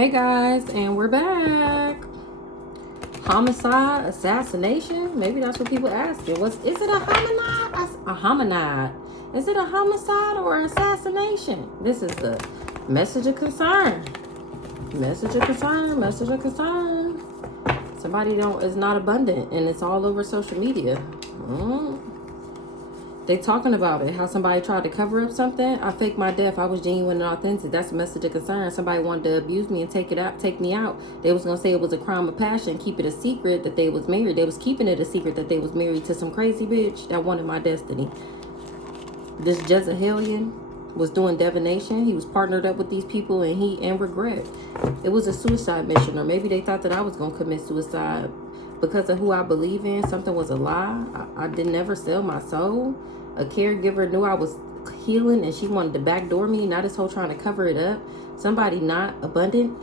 Hey guys, and we're back. Homicide, assassination. Maybe that's what people ask it. Is it a homicide? A homicide. Is it a homicide or assassination? This is the message of concern. Message of concern. Message of concern. Somebody is not abundant, and it's all over social media. They talking about it, how somebody tried to cover up something. I faked my death. I was genuine and authentic. That's a message of concern. Somebody wanted to abuse me and take me out. They was gonna say it was a crime of passion, keep it a secret that they was married. They was keeping it a secret that they was married to some crazy bitch that wanted my destiny. This Jezebelian was doing divination. He was partnered up with these people, and regret. It was a suicide mission, or maybe they thought that I was gonna commit suicide because of who I believe in. Something was a lie. I did never sell my soul. A caregiver knew I was healing and she wanted to backdoor me. Now this whole trying to cover it up. Somebody not abundant,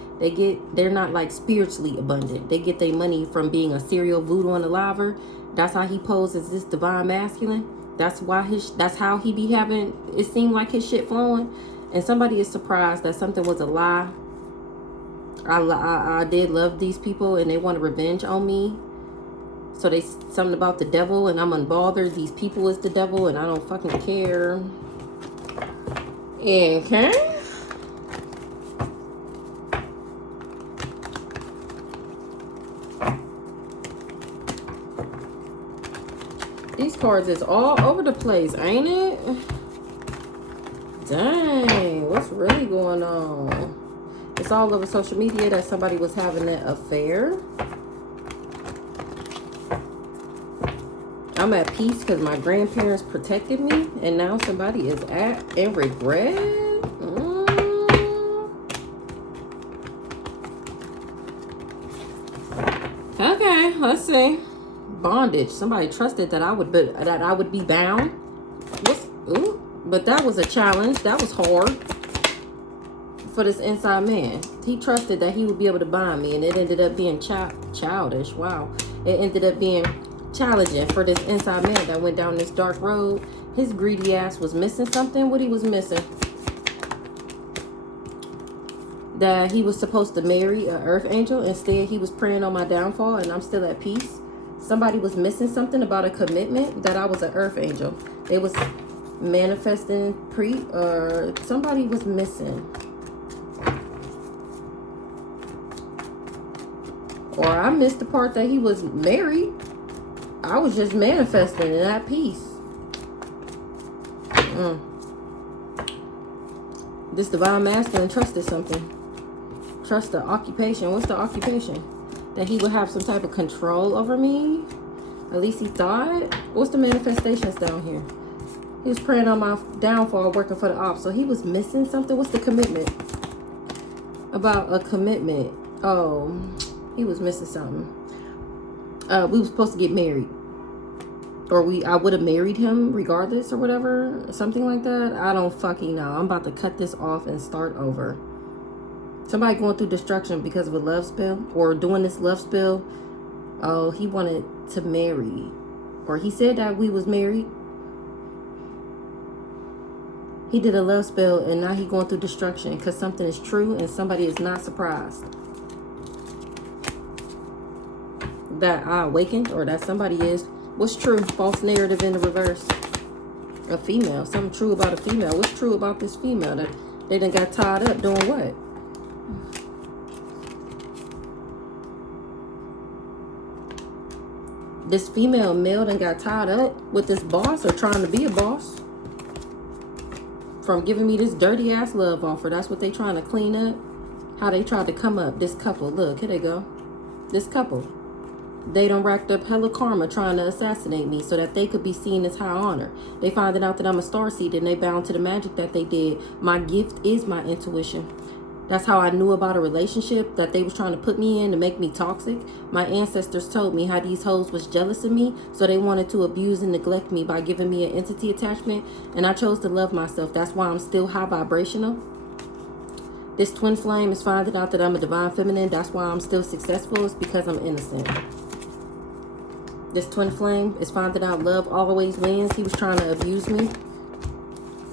they're not like spiritually abundant. They get their money from being a serial voodoo and a liver. That's how he poses this divine masculine. That's how he be having it seem like his shit flowing. And somebody is surprised that something was a lie. I did love these people and they want revenge on me. So they something about the devil and I'm unbothered. These people is the devil and I don't fucking care. Okay. These cards is all over the place, ain't it? Dang, what's really going on? It's all over social media that somebody was having an affair. I'm at peace because my grandparents protected me, and now somebody is in regret. Okay, let's see. Bondage. Somebody trusted that I would be bound. But that was a challenge. That was hard for this inside man. He trusted that he would be able to bind me, and it ended up being childish. Wow. It ended up being challenging for this inside man that went down this dark road. His greedy ass was missing something. What he was missing? That he was supposed to marry an earth angel. Instead, he was praying on my downfall, and I'm still at peace. Somebody was missing something about a commitment, that I was an earth angel. They was manifesting somebody was missing. Or I missed the part that he was married. I was just manifesting and at peace. This divine masculine trusted something. Trust the occupation. What's the occupation? That he would have some type of control over me. At least he thought. What's the manifestations down here? He was praying on my downfall, working for the ops. So he was missing something. What's the commitment? About a commitment. Oh, he was missing something. We were supposed to get married. Or I would have married him regardless or whatever. Something like that. I don't fucking know. I'm about to cut this off and start over. Somebody going through destruction because of a love spell. Or doing this love spell. Oh, he wanted to marry. Or he said that we was married. He did a love spell and now he going through destruction because something is true and somebody is not surprised. That I awakened, or that somebody is. What's true? False narrative in the reverse. A female. Something true about a female. What's true about this female? That they done got tied up doing what? This female male done got tied up with this boss or trying to be a boss. From giving me this dirty ass love offer. That's what they trying to clean up. How they tried to come up. This couple. Look, here they go. This couple. They done racked up hella karma trying to assassinate me so that they could be seen as high honor. They finding out that I'm a starseed and they bound to the magic that they did. My gift is my intuition. That's how I knew about a relationship that they was trying to put me in to make me toxic. My ancestors told me how these hoes was jealous of me, so they wanted to abuse and neglect me by giving me an entity attachment, and I chose to love myself. That's why I'm still high vibrational. This twin flame is finding out that I'm a divine feminine. That's why I'm still successful. It's because I'm innocent. This twin flame is finding out love always wins. He was trying to abuse me.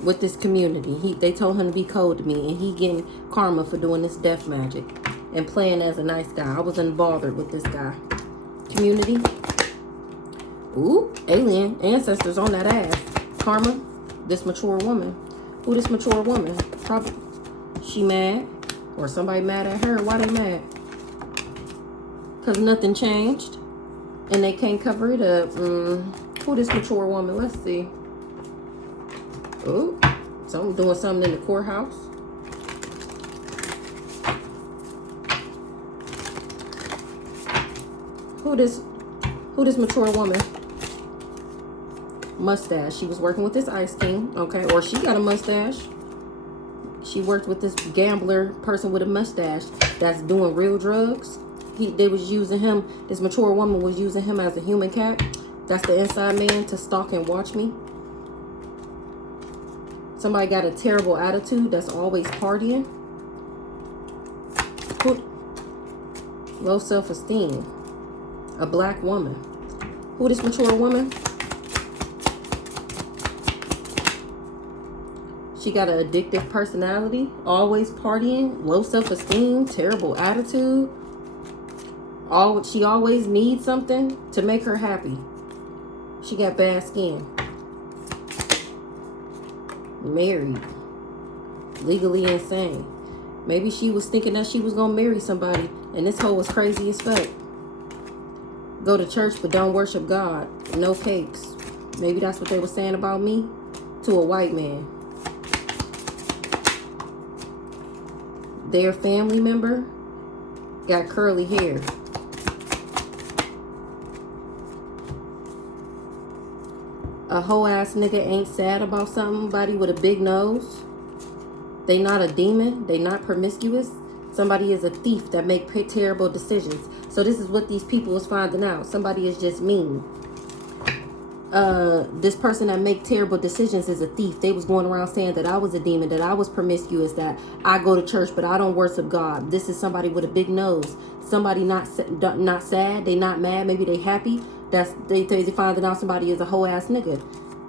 with this community. They told him to be cold to me, and he getting karma for doing this death magic. and playing as a nice guy. I wasn't bothered with this guy. Community. Ooh, alien ancestors on that ass. Karma, this mature woman. Who this mature woman? Probably she mad, or somebody mad at her. Why they mad? Because nothing changed and they can't cover it up. Who this mature woman? Let's see. Ooh, someone doing something in the courthouse. Who this mature woman? Mustache. She was working with this Ice King, okay, or she got a mustache. She worked with this gambler person with a mustache that's doing real drugs. They was using him, this mature woman was using him as a human cat. That's the inside man to stalk and watch me. Somebody got a terrible attitude that's always partying. Low self-esteem. A black woman. Who this mature woman? She got an addictive personality, always partying, low self-esteem, terrible attitude. She always needs something to make her happy. She got bad skin. Married. Legally insane. Maybe she was thinking that she was going to marry somebody, and this hoe was crazy as fuck. Go to church, but don't worship God. No cakes. Maybe that's what they were saying about me to a white man. Their family member got curly hair. A whole ass nigga ain't sad about somebody with a big nose. They not a demon. They not promiscuous. Somebody is a thief that make terrible decisions. So this is what these people is finding out. Somebody is just mean. This person that make terrible decisions is a thief. They was going around saying that I was a demon, that I was promiscuous, that I go to church but I don't worship God. This is somebody with a big nose. Somebody not sad. They not mad. Maybe they happy. They finding out somebody is a whole ass nigga.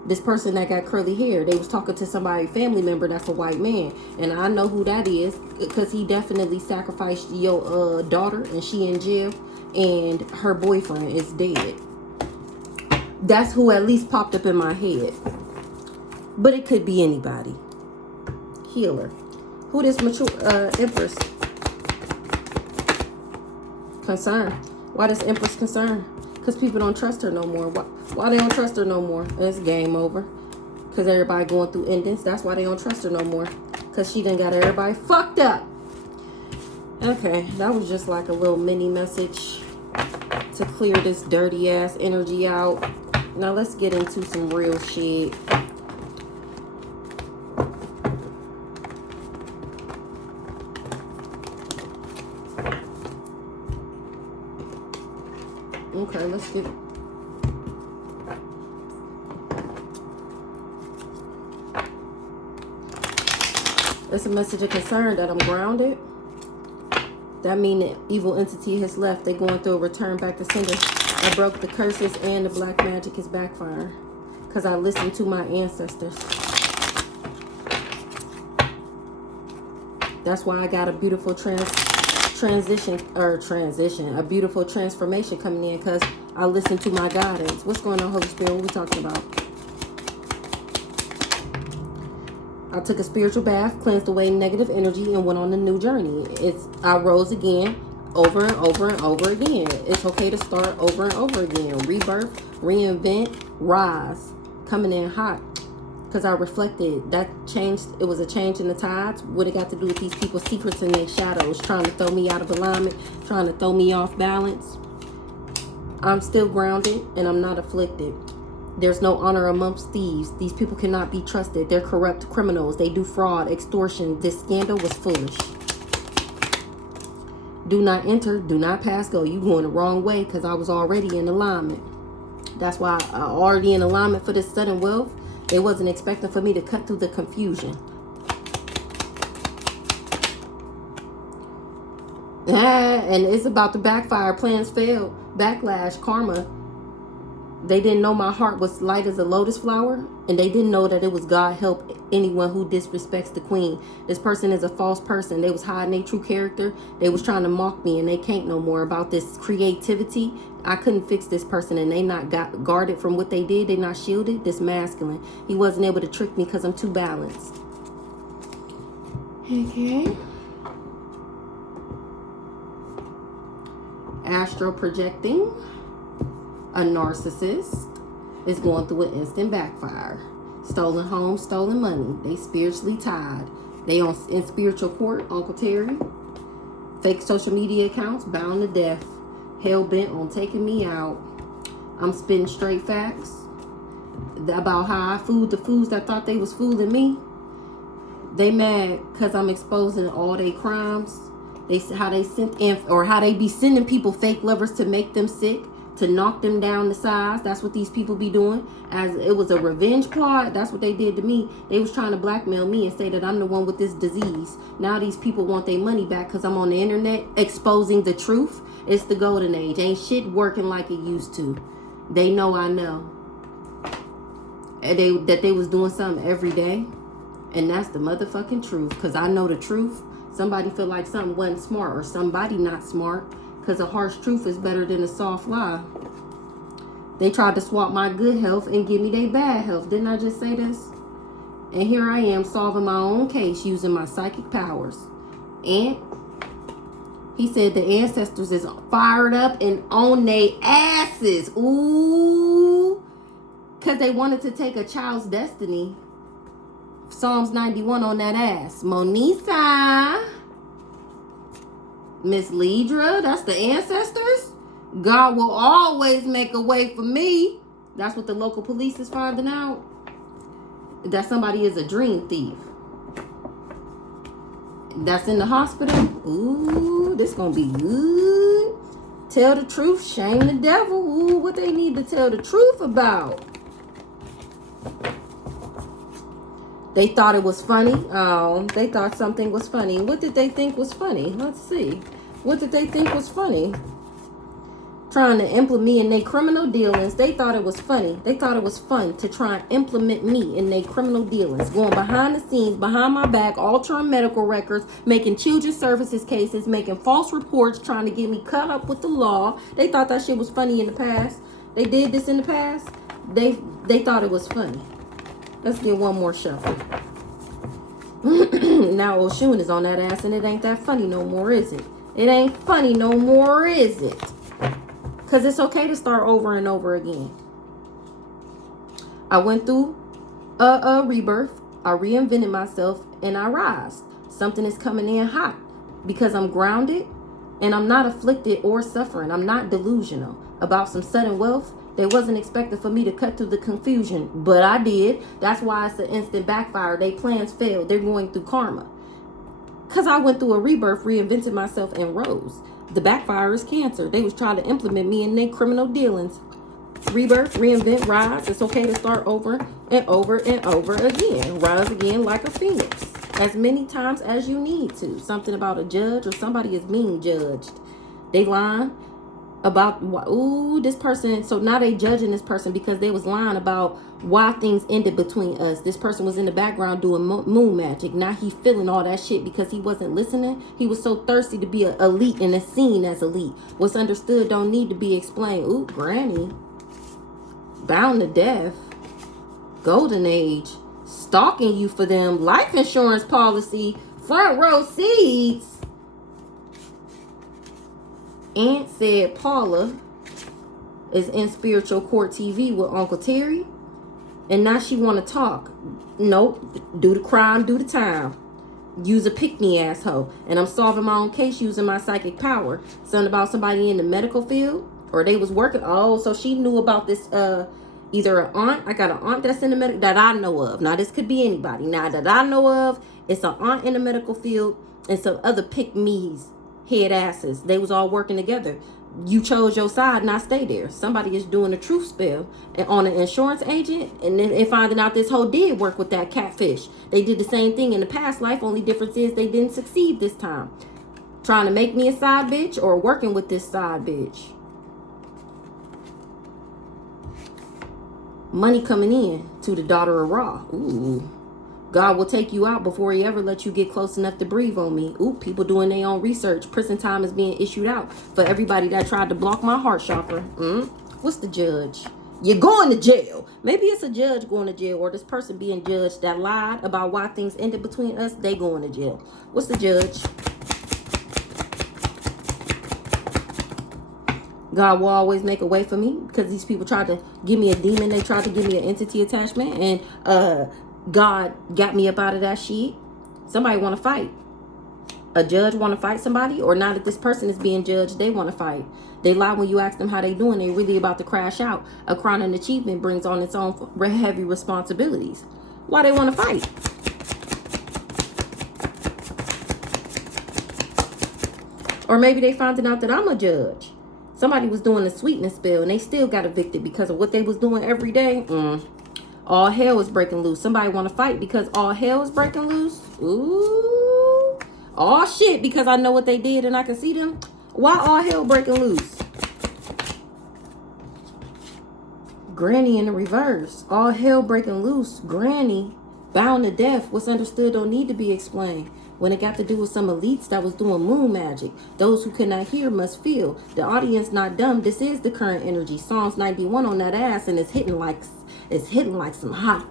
This person that got curly hair, they was talking to somebody, family member that's a white man, and I know who that is because he definitely sacrificed your daughter, and she in jail, and her boyfriend is dead. That's who at least popped up in my head, but it could be anybody. Healer. Who this mature Empress? Concern. Why this Empress concern? Because people don't trust her no more. Why they don't trust her no more? It's game over. Because everybody going through endings. That's why they don't trust her no more. Because she done got everybody fucked up. Okay, that was just like a little mini message to clear this dirty ass energy out. Now let's get into some real shit. Okay, let's get... It's a message of concern that I'm grounded. That means the evil entity has left. They're going through a return back to sender. I broke the curses and the black magic is backfiring. Because I listened to my ancestors. That's why I got a beautiful a beautiful transformation coming in, because I listen to my guidance. What's going on, Holy Spirit? What are we talking about? I took a spiritual bath, cleansed away negative energy, and went on a new journey. I rose again, over and over and over again. It's okay to start over and over again. Rebirth, reinvent, rise. Coming in hot. Because I reflected that changed. It was a change in the tides. What it got to do with these people's secrets and their shadows, trying to throw me out of alignment, trying to throw me off balance. I'm still grounded and I'm not afflicted. There's no honor amongst thieves. These people cannot be trusted. They're corrupt criminals. They do fraud, extortion. This scandal was foolish. Do not enter. Do not pass go. You going the wrong way, because I was already in alignment. That's why I already in alignment for this sudden wealth. They wasn't expecting for me to cut through the confusion. And it's about to backfire. Plans failed. Backlash. Karma. They didn't know my heart was light as a lotus flower, and they didn't know that it was God help anyone who disrespects the queen. This person is a false person. They was hiding their true character. They was trying to mock me, and they can't no more about this creativity. I couldn't fix this person, and they not got guarded from what they did. They not shielded. This masculine. He wasn't able to trick me because I'm too balanced. Okay. Astral projecting. A narcissist is going through an instant backfire. Stolen home, stolen money. They spiritually tied. They in spiritual court, Uncle Terry. Fake social media accounts, bound to death. Hell bent on taking me out. I'm spitting straight facts about how I fooled the fools that thought they was fooling me. They mad because I'm exposing all their crimes. How they be sending people fake lovers to make them sick, to knock them down to size. That's what these people be doing. As it was a revenge plot, that's what they did to me. They was trying to blackmail me and say that I'm the one with this disease. Now these people want their money back because I'm on the internet exposing the truth. It's the golden age. Ain't shit working like it used to. They know I know. And that they was doing something every day. And that's the motherfucking truth. Because I know the truth. Somebody feel like something wasn't smart, or somebody not smart. Because a harsh truth is better than a soft lie. They tried to swap my good health and give me their bad health. Didn't I just say this? And here I am solving my own case using my psychic powers. And he said the ancestors is fired up and on their asses. Ooh. Because they wanted to take a child's destiny. Psalms 91 on that ass. Monisa. Miss Lidra, that's the ancestors. God will always make a way for me. That's what the local police is finding out. That somebody is a dream thief. That's in the hospital. Ooh, this gonna be good. Tell the truth, shame the devil. Ooh, what they need to tell the truth about. They thought it was funny. Oh, they thought something was funny. What did they think was funny? Let's see. What did they think was funny? Trying to implement me in their criminal dealings. They thought it was funny. They thought it was fun to try and implement me in their criminal dealings. Going behind the scenes, behind my back, altering medical records, making children's services cases, making false reports, trying to get me cut up with the law. They thought that shit was funny in the past. They did this in the past. They thought it was funny. Let's get one more shuffle. Now Oshun is on that ass, and it ain't that funny no more, is it? It ain't funny no more, is it? Because it's okay to start over and over again. I went through a rebirth. I reinvented myself, and I rise. Something is coming in hot because I'm grounded, and I'm not afflicted or suffering. I'm not delusional about some sudden wealth. They wasn't expecting for me to cut through the confusion, but I did. That's why it's an instant backfire. Their plans failed. They're going through karma. Because I went through a rebirth, reinvented myself, and rose. The backfire is cancer. They was trying to implement me in their criminal dealings. Rebirth, reinvent, rise. It's okay to start over and over and over again. Rise again like a phoenix. As many times as you need to. Something about a judge or somebody is being judged. They lying about, ooh, this person. So now they judging this person because they was lying about why things ended between us. This person was in the background doing moon magic. Now he feeling all that shit because he wasn't listening. He was so thirsty to be an elite and is seen as elite. What's understood don't need to be explained. Ooh, granny. Bound to death. Golden age. Stalking you for them. Life insurance policy. Front row seats. Aunt said Paula is in spiritual court TV with Uncle Terry. And now she want to talk. Nope. Do the crime, do the time. Use a pick-me asshole. And I'm solving my own case using my psychic power. Something about somebody in the medical field. Or they was working. Oh, so she knew about this, either an aunt. I got an aunt that's in the medical that I know of. Now, this could be anybody. Now, that I know of, it's an aunt in the medical field and some other pick-me's head asses. They was all working together. You chose your side, not stay there. Somebody is doing a truth spell on an insurance agent, and then finding out this hoe did work with that catfish. They did the same thing in the past life. Only difference is they didn't succeed this time. Trying to make me a side bitch or working with this side bitch. Money coming in to the daughter of Ra. Ooh. God will take you out before he ever let you get close enough to breathe on me. Ooh, people doing their own research. Prison time is being issued out for everybody that tried to block my heart chakra. What's the judge? You're going to jail. Maybe it's a judge going to jail, or this person being judged that lied about why things ended between us. They going to jail. What's the judge? God will always make a way for me, because these people tried to give me a demon. They tried to give me an entity attachment, and God got me up out of that shit. Somebody want to fight. A judge want to fight somebody, or now that this person is being judged, they want to fight. They lie when you ask them how they doing. They really about to crash out. A crowning achievement brings on its own heavy responsibilities. Why they want to fight? Or maybe they found out that I'm a judge. Somebody was doing a sweetness spell and they still got evicted because of what they was doing every day. All hell is breaking loose. Somebody want to fight because all hell is breaking loose. Ooh. All shit, because I know what they did and I can see them. Why all hell breaking loose? Granny in the reverse. All hell breaking loose. Granny bound to death. What's understood don't need to be explained. When it got to do with some elites that was doing moon magic. Those who could not hear must feel. The audience not dumb. This is the current energy. Psalms 91 on that ass, and it's hitting like some hot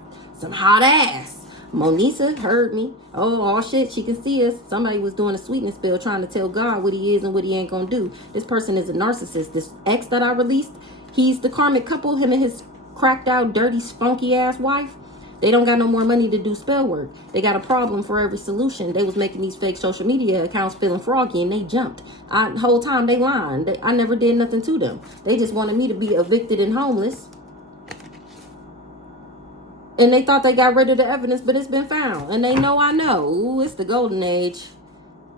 ass. Monisa heard me. Oh shit, she can see us. Somebody was doing a sweetness spell trying to tell God what he is and what he ain't gonna do. This person is a narcissist. This ex that I released, he's the karmic couple, him and his cracked out, dirty, funky ass wife. They don't got no more money to do spell work. They got a problem for every solution. They was making these fake social media accounts feeling froggy, and they jumped. The whole time they lying. I never did nothing to them. They just wanted me to be evicted and homeless. And they thought they got rid of the evidence, but it's been found. And they know I know. Ooh, it's the golden age.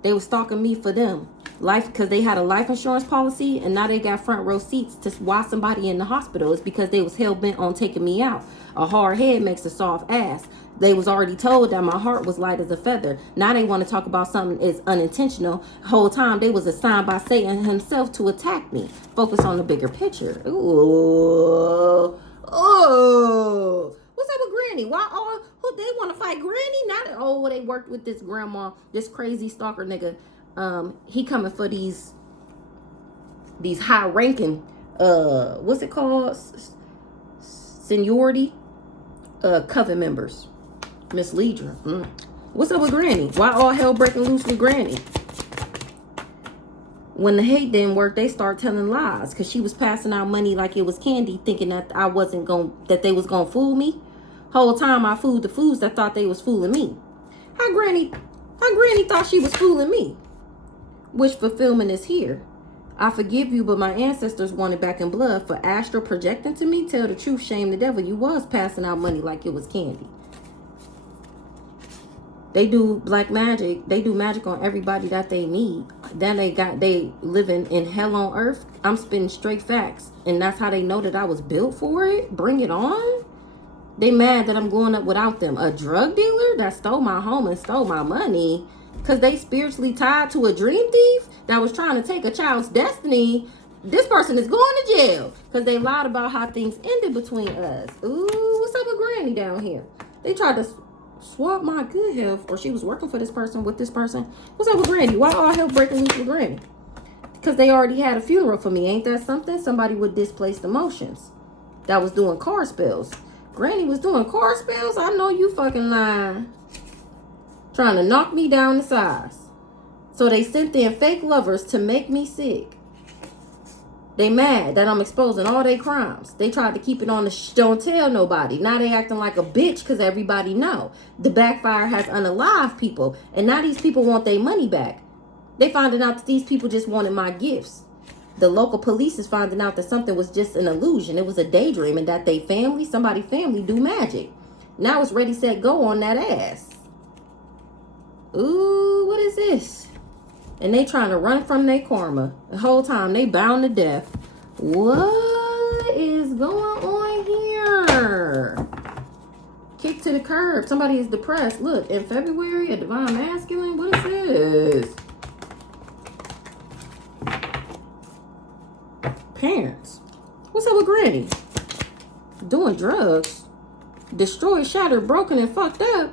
They was stalking me for them. Life, because they had a life insurance policy, and now they got front row seats to why somebody in the hospital. It's because they was hell-bent on taking me out. A hard head makes a soft ass. They was already told that my heart was light as a feather. Now they want to talk about something is unintentional. The whole time they was assigned by Satan himself to attack me. Focus on the bigger picture. Ooh. Oh. What's up with Granny? Why all who they want to fight Granny? Not they worked with this grandma, this crazy stalker nigga. He coming for these high ranking what's it called? Seniority coven members. Miss Leidra. What's up with Granny? Why all hell breaking loose with Granny? When the hate didn't work, they start telling lies because she was passing out money like it was candy, thinking that that they was gonna fool me. Whole time I fooled the fools that thought they was fooling me. How Granny thought she was fooling me. Wish fulfillment is here. I forgive you, but my ancestors wanted back in blood for astral projecting to me. Tell the truth, shame the devil. You was passing out money like it was candy. They do black magic. They do magic on everybody that they meet. Then they living in hell on earth. I'm spitting straight facts. And that's how they know that I was built for it. Bring it on. They mad that I'm going up without them. A drug dealer that stole my home and stole my money because they spiritually tied to a dream thief that was trying to take a child's destiny. This person is going to jail because they lied about how things ended between us. Ooh, what's up with Granny down here? They tried to swap my good health, or she was working for this person with this person. What's up with Granny? Why all hell breaking loose with Granny? Because they already had a funeral for me. Ain't that something? Somebody with displaced emotions that was doing car spells. Granny was doing car spells? I know you fucking lying. Trying to knock me down to size. So they sent in fake lovers to make me sick. They mad that I'm exposing all their crimes. They tried to keep it on the don't tell nobody. Now they acting like a bitch because everybody know. The backfire has unalive people. And now these people want their money back. They finding out that these people just wanted my gifts. The local police is finding out that something was just an illusion. It was a daydream, and that somebody family do magic. Now it's ready, set, go on that ass. Ooh, what is this? And they trying to run from their karma. The whole time they bound to death. What is going on here? Kick to the curb. Somebody is depressed. Look, in February, a divine masculine. What is this? Parents. What's up with Granny? Doing drugs. Destroyed, shattered, broken, and fucked up.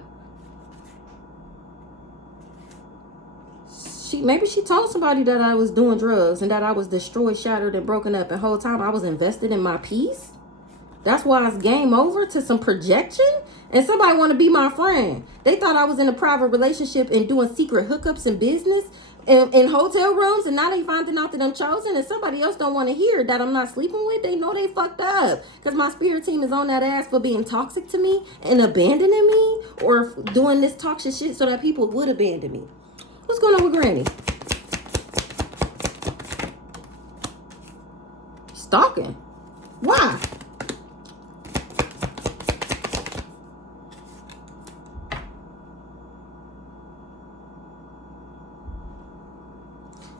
Maybe she told somebody that I was doing drugs and that I was destroyed, shattered, and broken up. And the whole time I was invested in my peace. That's why it's game over to some projection. And somebody want to be my friend. They thought I was in a private relationship and doing secret hookups in business in hotel rooms. And now they finding out that I'm chosen. And somebody else don't want to hear that I'm not sleeping with. They know they fucked up. Because my spirit team is on that ass for being toxic to me and abandoning me. Or doing this toxic shit so that people would abandon me. What's going on with Granny? Stalking. Why?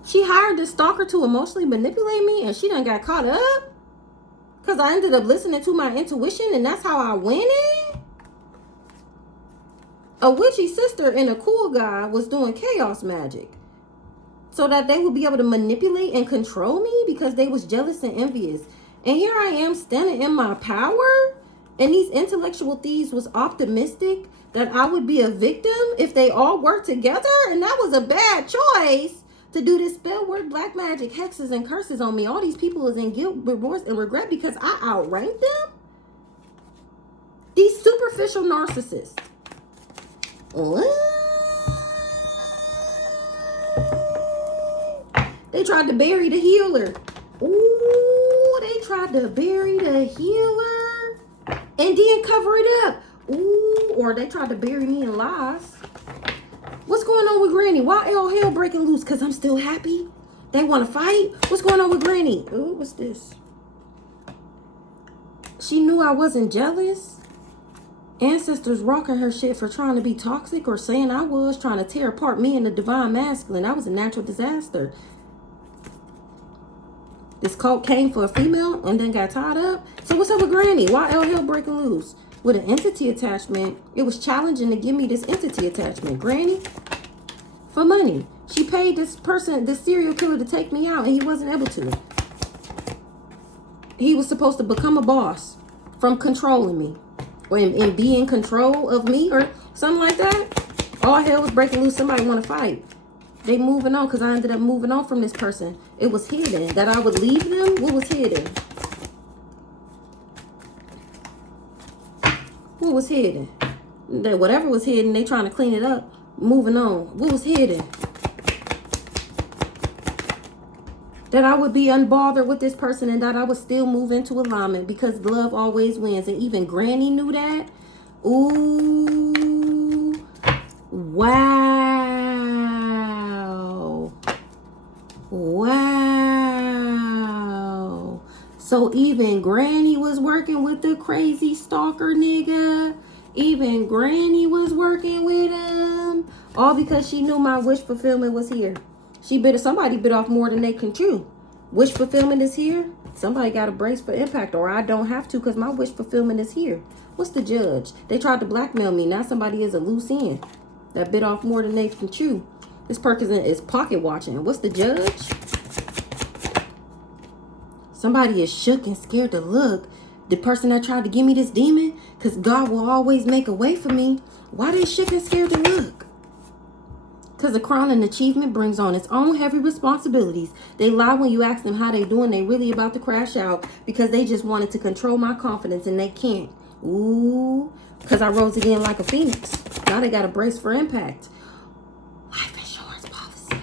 She hired this stalker to emotionally manipulate me, and she done got caught up because I ended up listening to my intuition, and that's how I went in. A witchy sister and a cool guy was doing chaos magic so that they would be able to manipulate and control me because they was jealous and envious. And here I am standing in my power, and these intellectual thieves was optimistic that I would be a victim if they all worked together, and that was a bad choice to do this spell work, black magic, hexes, and curses on me. All these people is in guilt, remorse, and regret because I outranked them. These superficial narcissists. They tried to bury the healer. Ooh, they tried to bury the healer and then cover it up. Ooh, or they tried to bury me in lies. What's going on with Granny? Why all hell breaking loose? Because I'm still happy? They want to fight? What's going on with Granny? Ooh, what's this? She knew I wasn't jealous. Ancestors rocking her shit for trying to be toxic or saying I was trying to tear apart me and the divine masculine. That was a natural disaster. This cult came for a female and then got tied up. So what's up with Granny? Why all hell breaking loose? With an entity attachment, it was challenging to give me this entity attachment. Granny, for money. She paid this person, this serial killer, to take me out, and he wasn't able to. He was supposed to become a boss from controlling me. Or and be in control of me or something like that. All hell was breaking loose. Somebody want to fight. They moving on because I ended up moving on from this person. It was hidden that I would leave them. What was hidden? What was hidden? That whatever was hidden, they trying to clean it up. Moving on. What was hidden? That I would be unbothered with this person and that I would still move into alignment because love always wins. And even Granny knew that. Ooh. Wow. Wow. So even Granny was working with the crazy stalker nigga. Even Granny was working with him. All because she knew my wish fulfillment was here. Somebody bit off more than they can chew. Wish fulfillment is here. Somebody got to brace for impact, or I don't have to because my wish fulfillment is here. What's the judge? They tried to blackmail me. Now somebody is a loose end that bit off more than they can chew. This person is pocket watching. What's the judge? Somebody is shook and scared to look. The person that tried to give me this demon, because God will always make a way for me. Why they shook and scared to look? Because a crown and achievement brings on its own heavy responsibilities. They lie when you ask them how they doing. They really about to crash out because they just wanted to control my confidence and they can't. Ooh, because I rose again like a phoenix. Now they got a brace for impact. Life insurance policy.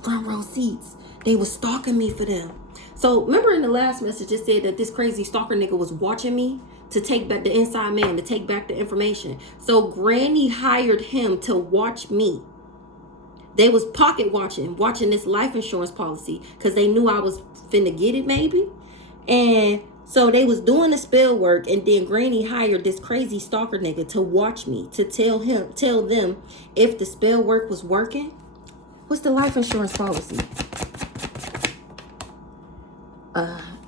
Front row seats. They was stalking me for them. So remember in the last message it said that this crazy stalker nigga was watching me to take back the inside man, to take back the information. So Granny hired him to watch me. They was pocket watching this life insurance policy because they knew I was finna get it maybe. And so they was doing the spell work, and then Granny hired this crazy stalker nigga to watch me, to tell them if the spell work was working. What's the life insurance policy?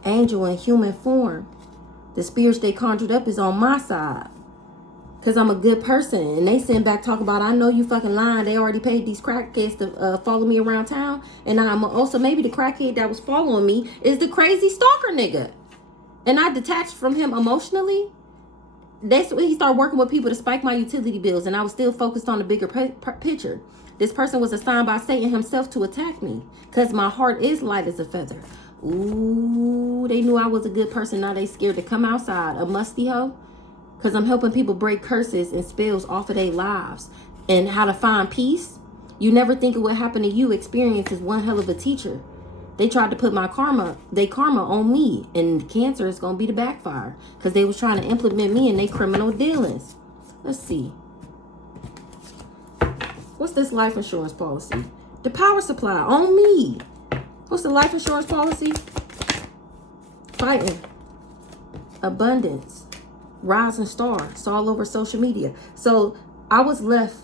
Angel in human form. The spirits they conjured up is on my side. Because I'm a good person. And they send back talking about, I know you fucking lying. They already paid these crackheads to follow me around town. And I'm also, maybe the crackhead that was following me is the crazy stalker nigga. and I detached from him emotionally, that's when he started working with people to spike my utility bills, and I was still focused on the bigger picture. This person was assigned by Satan himself to attack me because my heart is light as a feather. Ooh, they knew I was a good person. Now they scared to come outside. A musty hoe. Because I'm helping people break curses and spells off of their lives. And how to find peace. You never think of what happened to you. Experience is one hell of a teacher. They tried to put my karma on me. And cancer is going to be the backfire. Because they was trying to implement me in their criminal dealings. Let's see. What's this life insurance policy? The power supply on me. What's the life insurance policy? Fighting. Abundance. Rising star. It's all over social media. So I was left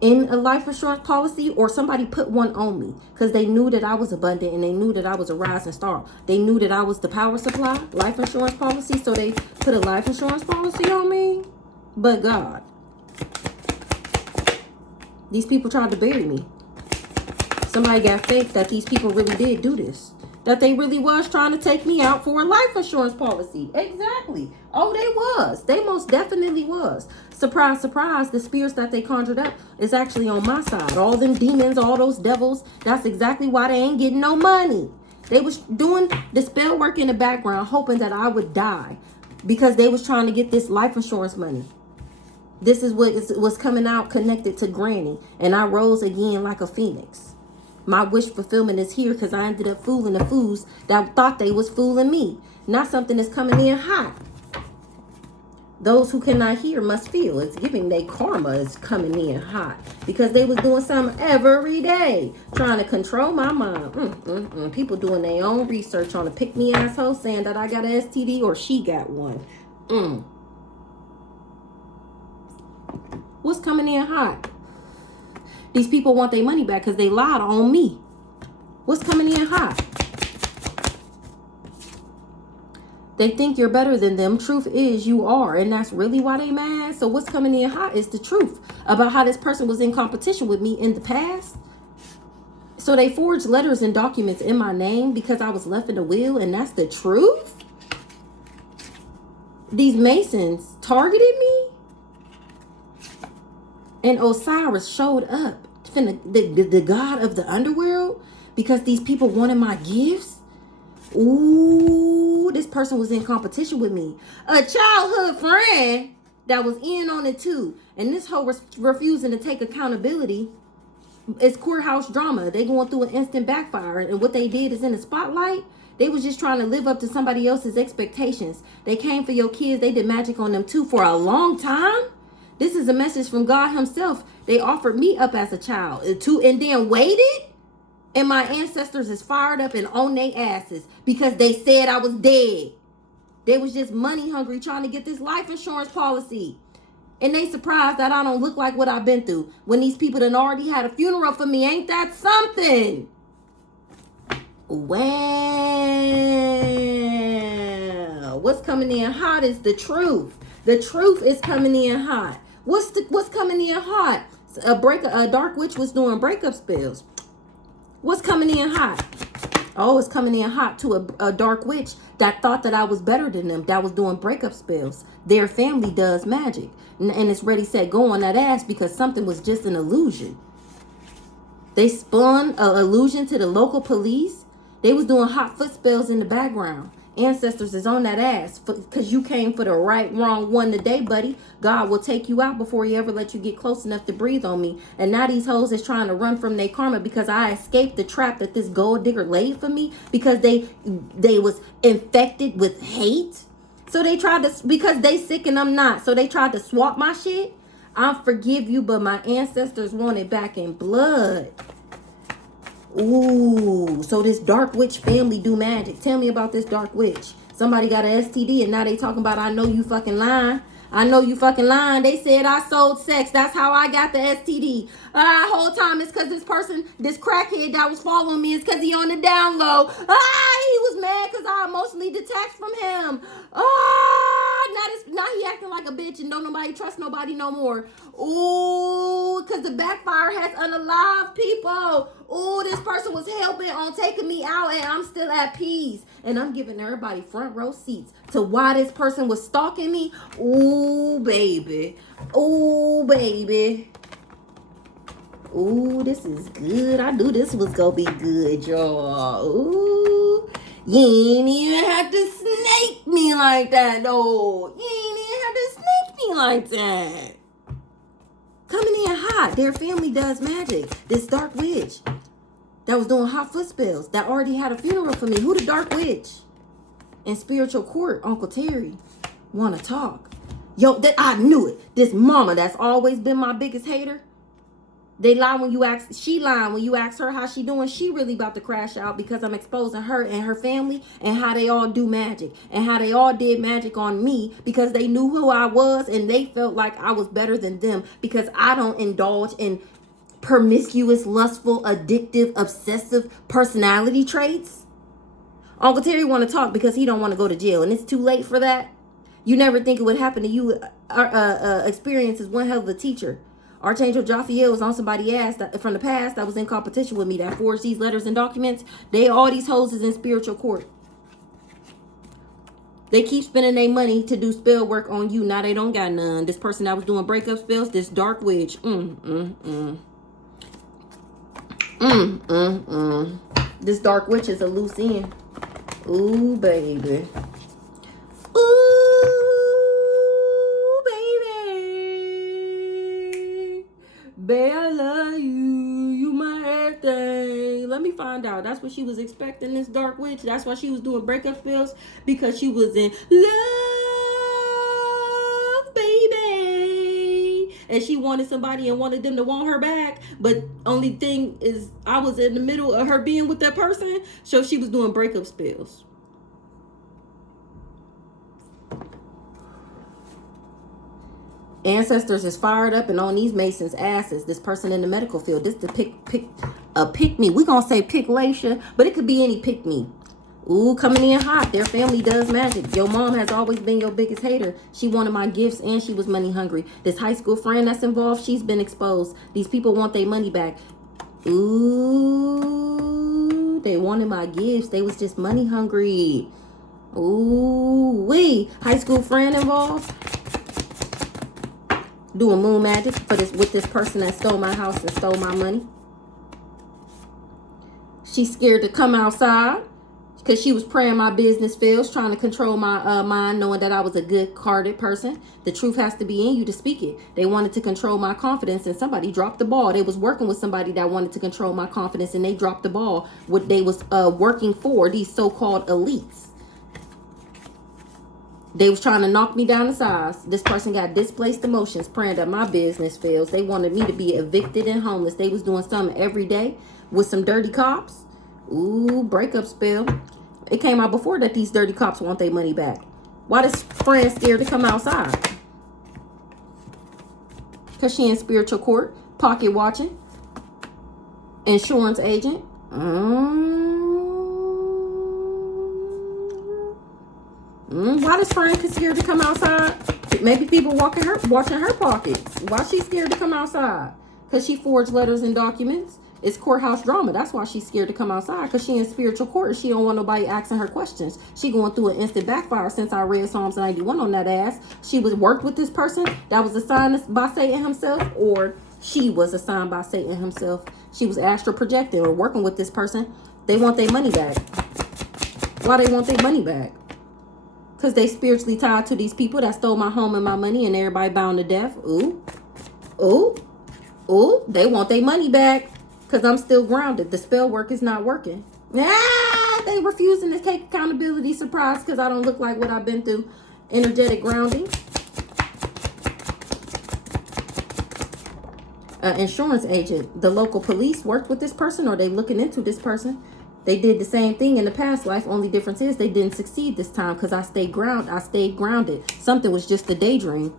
in a life insurance policy, or somebody put one on me because they knew that I was abundant and they knew that I was a rising star. They knew that I was the power supply, life insurance policy. So they put a life insurance policy on me. But God, these people tried to bury me. Somebody got faith that these people really did do this. That they really was trying to take me out for a life insurance policy. Exactly. Oh, they was. They most definitely was. Surprise, surprise, the spirits that they conjured up is actually on my side. All them demons, all those devils, that's exactly why they ain't getting no money. They was doing the spell work in the background, hoping that I would die because they was trying to get this life insurance money. This is what was coming out connected to Granny. And I rose again like a phoenix. My wish fulfillment is here because I ended up fooling the fools that thought they was fooling me. Not something that's coming in hot. Those who cannot hear must feel. It's giving their karma is coming in hot. Because they was doing something every day. Trying to control my mind. People doing their own research on a pick-me asshole saying that I got an STD or she got one. What's coming in hot? These people want their money back because they lied on me. What's coming in hot? They think you're better than them. Truth is you are. And that's really why they mad. So what's coming in hot is the truth about how this person was in competition with me in the past. So they forged letters and documents in my name because I was left in the will. And that's the truth. These Masons targeted me. And Osiris showed up, the god of the underworld, because these people wanted my gifts. Ooh, this person was in competition with me. A childhood friend that was in on it too. And this hoe was refusing to take accountability. It's courthouse drama. They going through an instant backfire. And what they did is in the spotlight, they was just trying to live up to somebody else's expectations. They came for your kids. They did magic on them too for a long time. This is a message from God himself. They offered me up as a child and then waited. And my ancestors is fired up and on their asses because they said I was dead. They was just money hungry trying to get this life insurance policy. And they surprised that I don't look like what I've been through. When these people done already had a funeral for me, ain't that something? Well, what's coming in hot is the truth. The truth is coming in hot. What's coming in hot? A dark witch was doing breakup spells. What's coming in hot? Oh, it's coming in hot to a dark witch that thought that I was better than them, that was doing breakup spells. Their family does magic. And it's ready, set, go on that ass because something was just an illusion. They spun an illusion to the local police. They was doing hot foot spells in the background. Ancestors is on that ass because you came for the wrong one today, buddy. God will take you out before he ever let you get close enough to breathe on me. And now these hoes is trying to run from their karma because I escaped the trap that this gold digger laid for me because they was infected with hate. So they tried to, because they sick and I'm not. So they tried to swap my shit. I forgive you, but my ancestors want it back in blood. Ooh, so this dark witch family do magic. Tell me about this dark witch. Somebody got an STD and now they talking about I know you fucking lying. I know you fucking lying. They said I sold sex. That's how I got the STD. Whole time it's because this person, this crackhead that was following me is because he on the down low. He was mad because I emotionally detached from him. Now he acting like a bitch and don't nobody trust nobody no more. Ooh, because the backfire has unalived people. Oh, this person was hell-bent on taking me out and I'm still at peace. And I'm giving everybody front row seats to why this person was stalking me. Ooh, baby. Ooh, baby. Ooh, this is good. I knew this was gonna be good, y'all. Ooh. You ain't even have to snake me like that, though. You ain't even have to snake me like that. Coming in hot. Their family does magic. This dark witch that was doing hot foot spells, that already had a funeral for me. Who the dark witch? In spiritual court, Uncle Terry want to talk. Yo, that I knew it. This mama that's always been my biggest hater. They lie when you ask, she lying when you ask her how she doing. She really about to crash out because I'm exposing her and her family and how they all do magic and how they all did magic on me because they knew who I was and they felt like I was better than them because I don't indulge in promiscuous, lustful, addictive, obsessive personality traits. Uncle Terry want to talk because he don't want to go to jail and it's too late for that. You never think it would happen to you. Experience is one hell of a teacher. Archangel Jophiel was on somebody's ass from the past that was in competition with me that forged these letters and documents. All these hoes is in spiritual court. They keep spending their money to do spell work on you. Now they don't got none. This person that was doing breakup spells, this dark witch. This dark witch is a loose end. Ooh, baby. Babe, I love you. You my everything. Let me find out. That's what she was expecting, this dark witch. That's why she was doing breakup spells. Because she was in love, baby. And she wanted somebody and wanted them to want her back. But only thing is, I was in the middle of her being with that person. So she was doing breakup spells. Ancestors is fired up and on these Masons' asses. This person in the medical field. This the pick me. We gonna say pick Lacia, but it could be any pick me. Ooh, coming in hot. Their family does magic. Your mom has always been your biggest hater. She wanted my gifts and she was money hungry. This high school friend that's involved, she's been exposed. These people want their money back. Ooh, they wanted my gifts. They was just money hungry. Ooh, high school friend involved. Doing moon magic for this with this person that stole my house and stole my money. She's scared to come outside because she was praying my business fails, trying to control my mind, knowing that I was a good-hearted person. The truth has to be in you to speak it. They wanted to control my confidence and somebody dropped the ball. They was working with somebody that wanted to control my confidence and they dropped the ball. What they was working for, these so-called elites. They was trying to knock me down the size. This person got displaced emotions, praying that my business fails. They wanted me to be evicted and homeless. They was doing something every day with some dirty cops. Ooh, breakup spell. It came out before that these dirty cops want their money back. Why this friend scared to come outside? Because she in spiritual court, pocket watching, insurance agent. Why this friend scared to come outside? Maybe people watching her pockets. Why she scared to come outside? Because she forged letters and documents. It's courthouse drama. That's why she's scared to come outside. Because she in spiritual court. She don't want nobody asking her questions. She going through an instant backfire since I read Psalms 91 on that ass. She was worked with this person that was assigned by Satan himself, or she was assigned by Satan himself. She was astral projecting or working with this person. They want their money back. Why they want their money back? Because they spiritually tied to these people that stole my home and my money and everybody bound to death. Ooh. They want their money back because I'm still grounded. The spell work is not working. They refusing to take accountability. Surprise, because I don't look like what I've been through. Energetic grounding. Insurance agent. The local police worked with this person or they looking into this person. They did the same thing in the past life. Only difference is they didn't succeed this time because I stayed grounded. Something was just a daydream.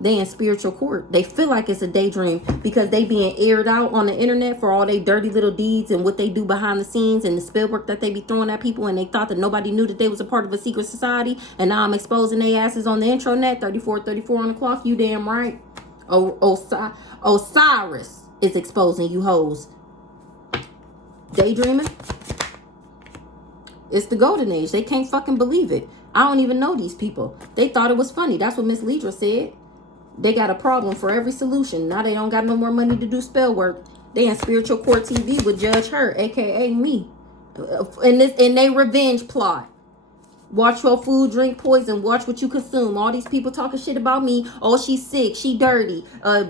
They in spiritual court. They feel like it's a daydream because they being aired out on the internet for all their dirty little deeds and what they do behind the scenes and the spell work that they be throwing at people, and they thought that nobody knew that they was a part of a secret society. And now I'm exposing their asses on the intranet. 34 on the clock. You damn right. Osiris is exposing you hoes. Daydreaming. It's the golden age. They can't fucking believe it. I don't even know these people. They thought it was funny. That's what Miss Lidra said. They got a problem for every solution. Now they don't got no more money to do spell work. They in spiritual court TV with Judge Her, aka me. In they revenge plot. Watch your food, drink poison. Watch what you consume. All these people talking shit about me. Oh, she's sick. She dirty.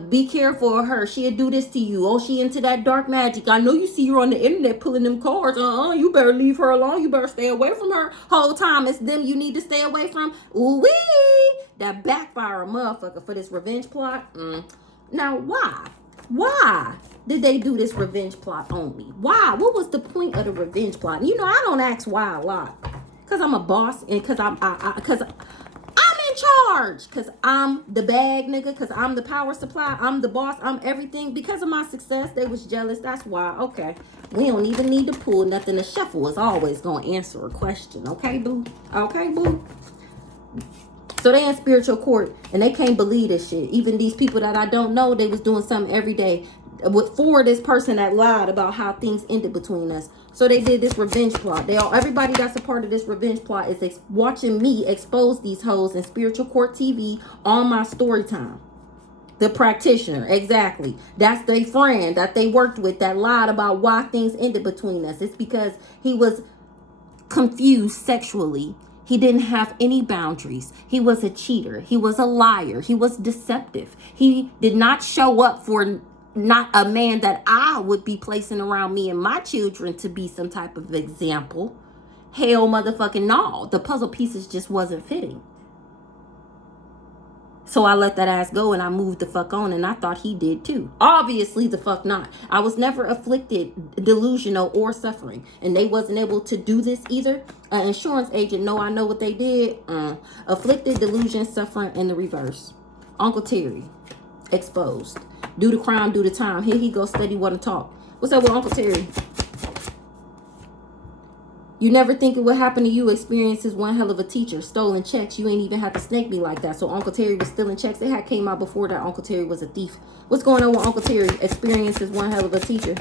Be careful of her. She'll do this to you. Oh, she into that dark magic. I know you see her on the internet pulling them cards. You better leave her alone. You better stay away from her. Whole time it's them you need to stay away from. Ooh wee. That backfire a motherfucker for this revenge plot. Now why? Why did they do this revenge plot on me? Why? What was the point of the revenge plot? You know, I don't ask why a lot. Cause I'm a boss and cause I'm in charge. Cause I'm the bag nigga. Cause I'm the power supply. I'm the boss. I'm everything. Because of my success, they was jealous. That's why. Okay. We don't even need to pull nothing. The shuffle is always gonna answer a question. Okay, boo? Okay, boo? So they in spiritual court and they can't believe this shit. Even these people that I don't know, they was doing something every day for this person that lied about how things ended between us. So they did this revenge plot. Everybody that's a part of this revenge plot is watching me expose these hoes in spiritual court TV on my story time. The practitioner, exactly. That's their friend that they worked with that lied about why things ended between us. It's because he was confused sexually. He didn't have any boundaries. He was a cheater. He was a liar. He was deceptive. He did not show up for not a man that I would be placing around me and my children to be some type of example. Hell motherfucking no. The puzzle pieces just wasn't fitting. So I let that ass go and I moved the fuck on, and I thought he did too. Obviously the fuck not. I was never afflicted, delusional, or suffering. And they wasn't able to do this either. An insurance agent, no, I know what they did. Afflicted, delusion, suffering, in the reverse. Uncle Terry, exposed. Do the crime, do the time. Here he goes, steady want to talk. What's up with Uncle Terry? You never think it would happen to you. Experience is one hell of a teacher. Stolen checks. You ain't even have to snake me like that. So Uncle Terry was stealing checks. They had came out before that Uncle Terry was a thief. What's going on with Uncle Terry? Experience is one hell of a teacher.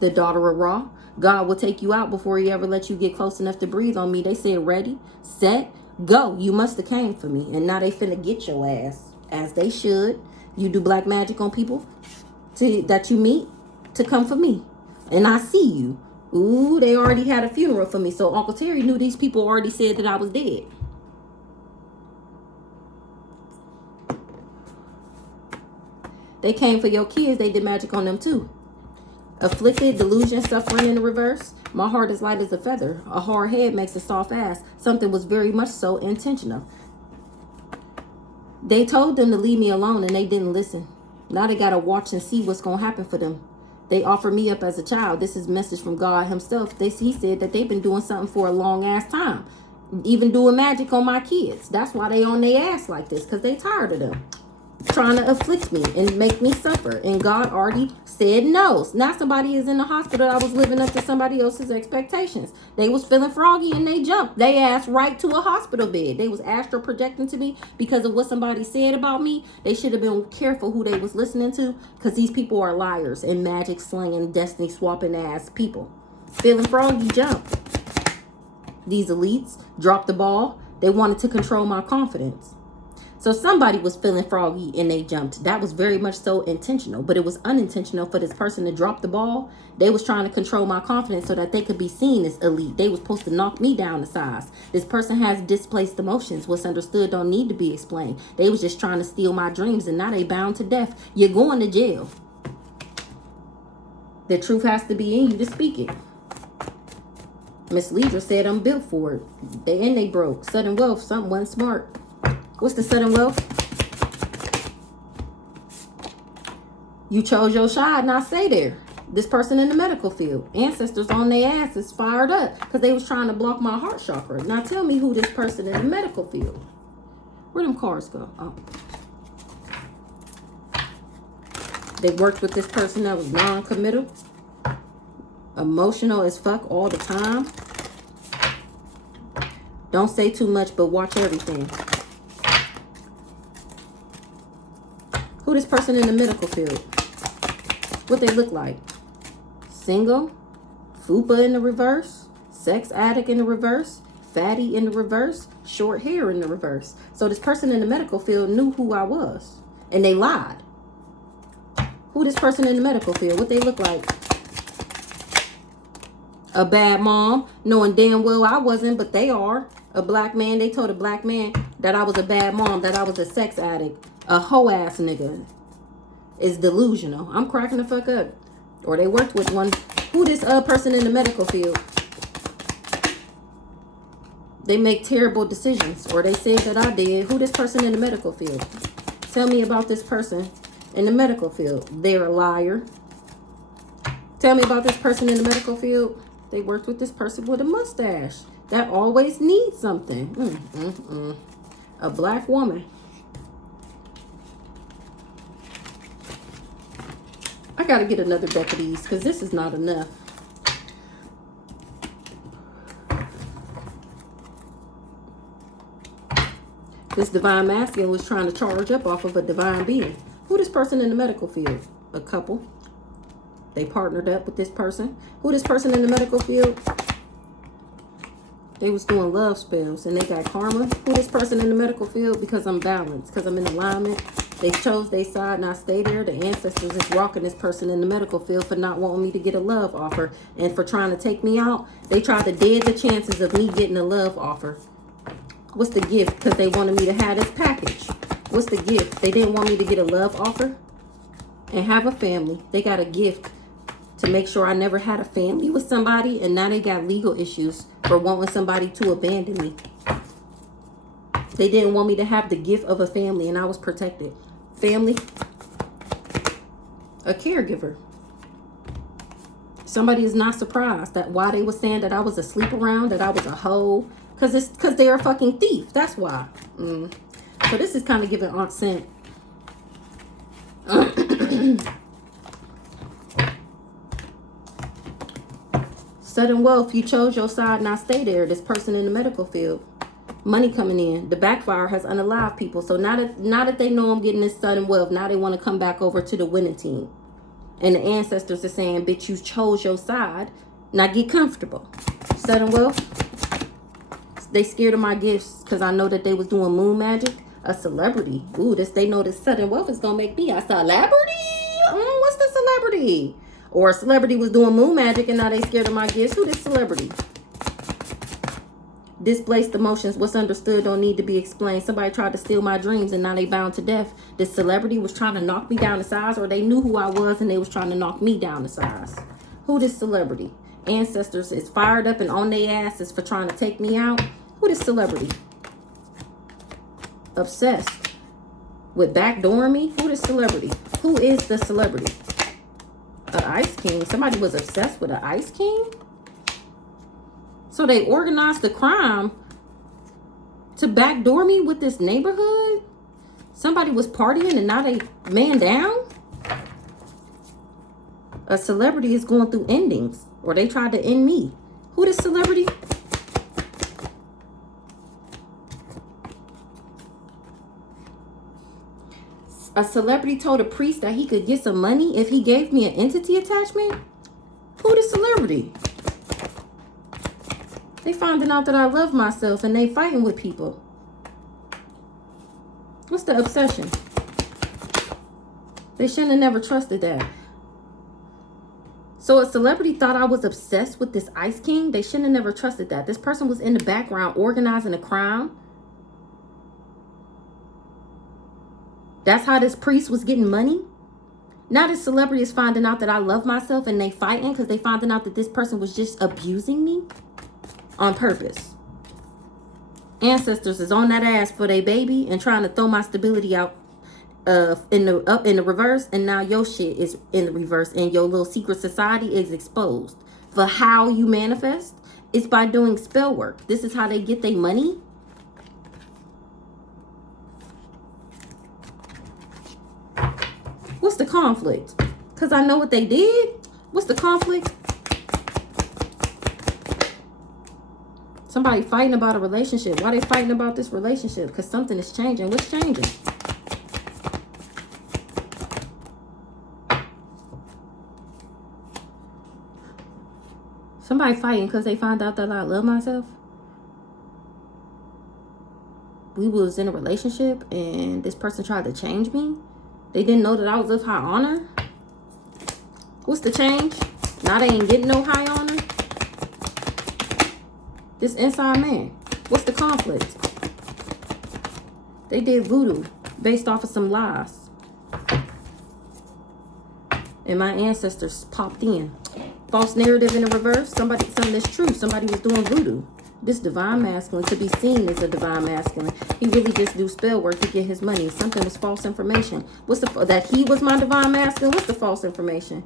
The daughter of Ra. God will take you out before he ever let you get close enough to breathe on me. They said ready, set, go. You must have came for me. And now they finna get your ass. As they should. You do black magic on people that you meet to come for me. And I see you. Ooh, they already had a funeral for me. So Uncle Terry knew these people already said that I was dead. They came for your kids. They did magic on them too. Afflicted, delusion, suffering in the reverse. My heart is light as a feather. A hard head makes a soft ass. Something was very much so intentional. They told them to leave me alone and they didn't listen. Now they got to watch and see what's going to happen for them. They offered me up as a child. This is a message from God himself. He said that they've been doing something for a long ass time. Even doing magic on my kids. That's why they on their ass like this. Because they tired of them. Trying to afflict me and make me suffer. And God already said no. Now somebody is in the hospital. I was living up to somebody else's expectations. They was feeling froggy and they jumped. They asked right to a hospital bed. They was astral projecting to me because of what somebody said about me. They should have been careful who they was listening to. Because these people are liars and magic slinging, destiny swapping ass people. Feeling froggy, jumped. These elites dropped the ball. They wanted to control my confidence. So somebody was feeling froggy and they jumped. That was very much so intentional, but it was unintentional for this person to drop the ball. They was trying to control my confidence so that they could be seen as elite. They was supposed to knock me down to size. This person has displaced emotions. What's understood don't need to be explained. They was just trying to steal my dreams and now they bound to death. You're going to jail. The truth has to be in you to speak it. Miss Lidra said I'm built for it. They broke. Sudden wealth, something wasn't smart. What's the sudden wealth? You chose your shot, now stay there. This person in the medical field. Ancestors on their asses fired up because they was trying to block my heart chakra. Now tell me who this person in the medical field. Where them cars go? Oh. They worked with this person that was non-committal. Emotional as fuck all the time. Don't say too much, but watch everything. Who this person in the medical field? What they look like? single, fupa in the reverse, sex addict in the reverse, fatty in the reverse, short hair in the reverse. So this person in the medical field knew who I was, and they lied. Who this person in the medical field? What they look like? A bad mom, knowing damn well I wasn't, but they are. A black man, they told a black man that I was a bad mom, that I was a sex addict, a hoe ass nigga. Is delusional. I'm cracking the fuck up. Or they worked with one. Who this person in the medical field? They make terrible decisions, or they said that I did. Who this person in the medical field? Tell me about this person in the medical field. They're a liar. Tell me about this person in the medical field. They worked with this person with a mustache that always needs something. A black woman. I gotta get another deck of these because this is not enough. This divine masculine was trying to charge up off of a divine being. Who this person in the medical field? A couple. They partnered up with this person. Who this person in the medical field? They was doing love spells and they got karma. Who this person in the medical field? Because I'm balanced, because I'm in alignment. They chose their side and I stay there. The ancestors is rocking this person in the medical field for not wanting me to get a love offer and for trying to take me out. They tried to dead the chances of me getting a love offer. What's the gift? Because they wanted me to have this package. What's the gift? They didn't want me to get a love offer and have a family. They got a gift to make sure I never had a family with somebody, and now they got legal issues for wanting somebody to abandon me. They didn't want me to have the gift of a family, and I was protected. Family, a caregiver. Somebody is not surprised that why they was saying that I was a sleep around, that I was a hoe, because they're a fucking thief. That's why. So this is kind of giving Aunt Scent. Sudden wealth, you chose your side, now stay there. This person in the medical field. Money coming in. The backfire has unalived people. So now that they know I'm getting this sudden wealth, now they want to come back over to the winning team. And the ancestors are saying, bitch, you chose your side. Now get comfortable. Sudden wealth. They scared of my gifts because I know that they was doing moon magic. A celebrity. Ooh, they know this sudden wealth is going to make me a celebrity. What's the celebrity? Or a celebrity was doing moon magic and now they scared of my gifts. Who this celebrity? Displaced emotions. What's understood don't need to be explained. Somebody tried to steal my dreams and now they bound to death. This celebrity was trying to knock me down to size, or they knew who I was and they was trying to knock me down to size. Who this celebrity? Ancestors is fired up and on their asses for trying to take me out. Who this celebrity? Obsessed with backdooring me. Who this celebrity? Who is the celebrity? An ice king. Somebody was obsessed with an ice king. So they organized the crime to backdoor me with this neighborhood. Somebody was partying and now they man down. A celebrity is going through endings, or they tried to end me. Who this celebrity? A celebrity told a priest that he could get some money if he gave me an entity attachment. Who the celebrity? They finding out that I love myself and they fighting with people. What's the obsession? They shouldn't have never trusted that. So a celebrity thought I was obsessed with this Ice King. They shouldn't have never trusted that. This person was in the background organizing a crime. That's how this priest was getting money. Now this celebrity is finding out that I love myself and they fighting because they finding out that this person was just abusing me on purpose. Ancestors is on that ass for their baby and trying to throw my stability out in the reverse, and now your shit is in the reverse and your little secret society is exposed. For how you manifest is by doing spell work. This is how they get their money. What's the conflict? Because I know what they did. What's the conflict? Somebody fighting about a relationship. Why they fighting about this relationship? Because something is changing. What's changing? Somebody fighting because they found out that I love myself. We was in a relationship and this person tried to change me. They didn't know that I was of high honor. What's the change? Now they ain't getting no high honor. This inside man. What's the conflict? They did voodoo based off of some lies. And my ancestors popped in. False narrative in the reverse. Something that's true. Somebody was doing voodoo. This divine masculine, to be seen as a divine masculine, he really just do spell work to get his money. Something was false information. What's the that he was my divine masculine? What's the false information?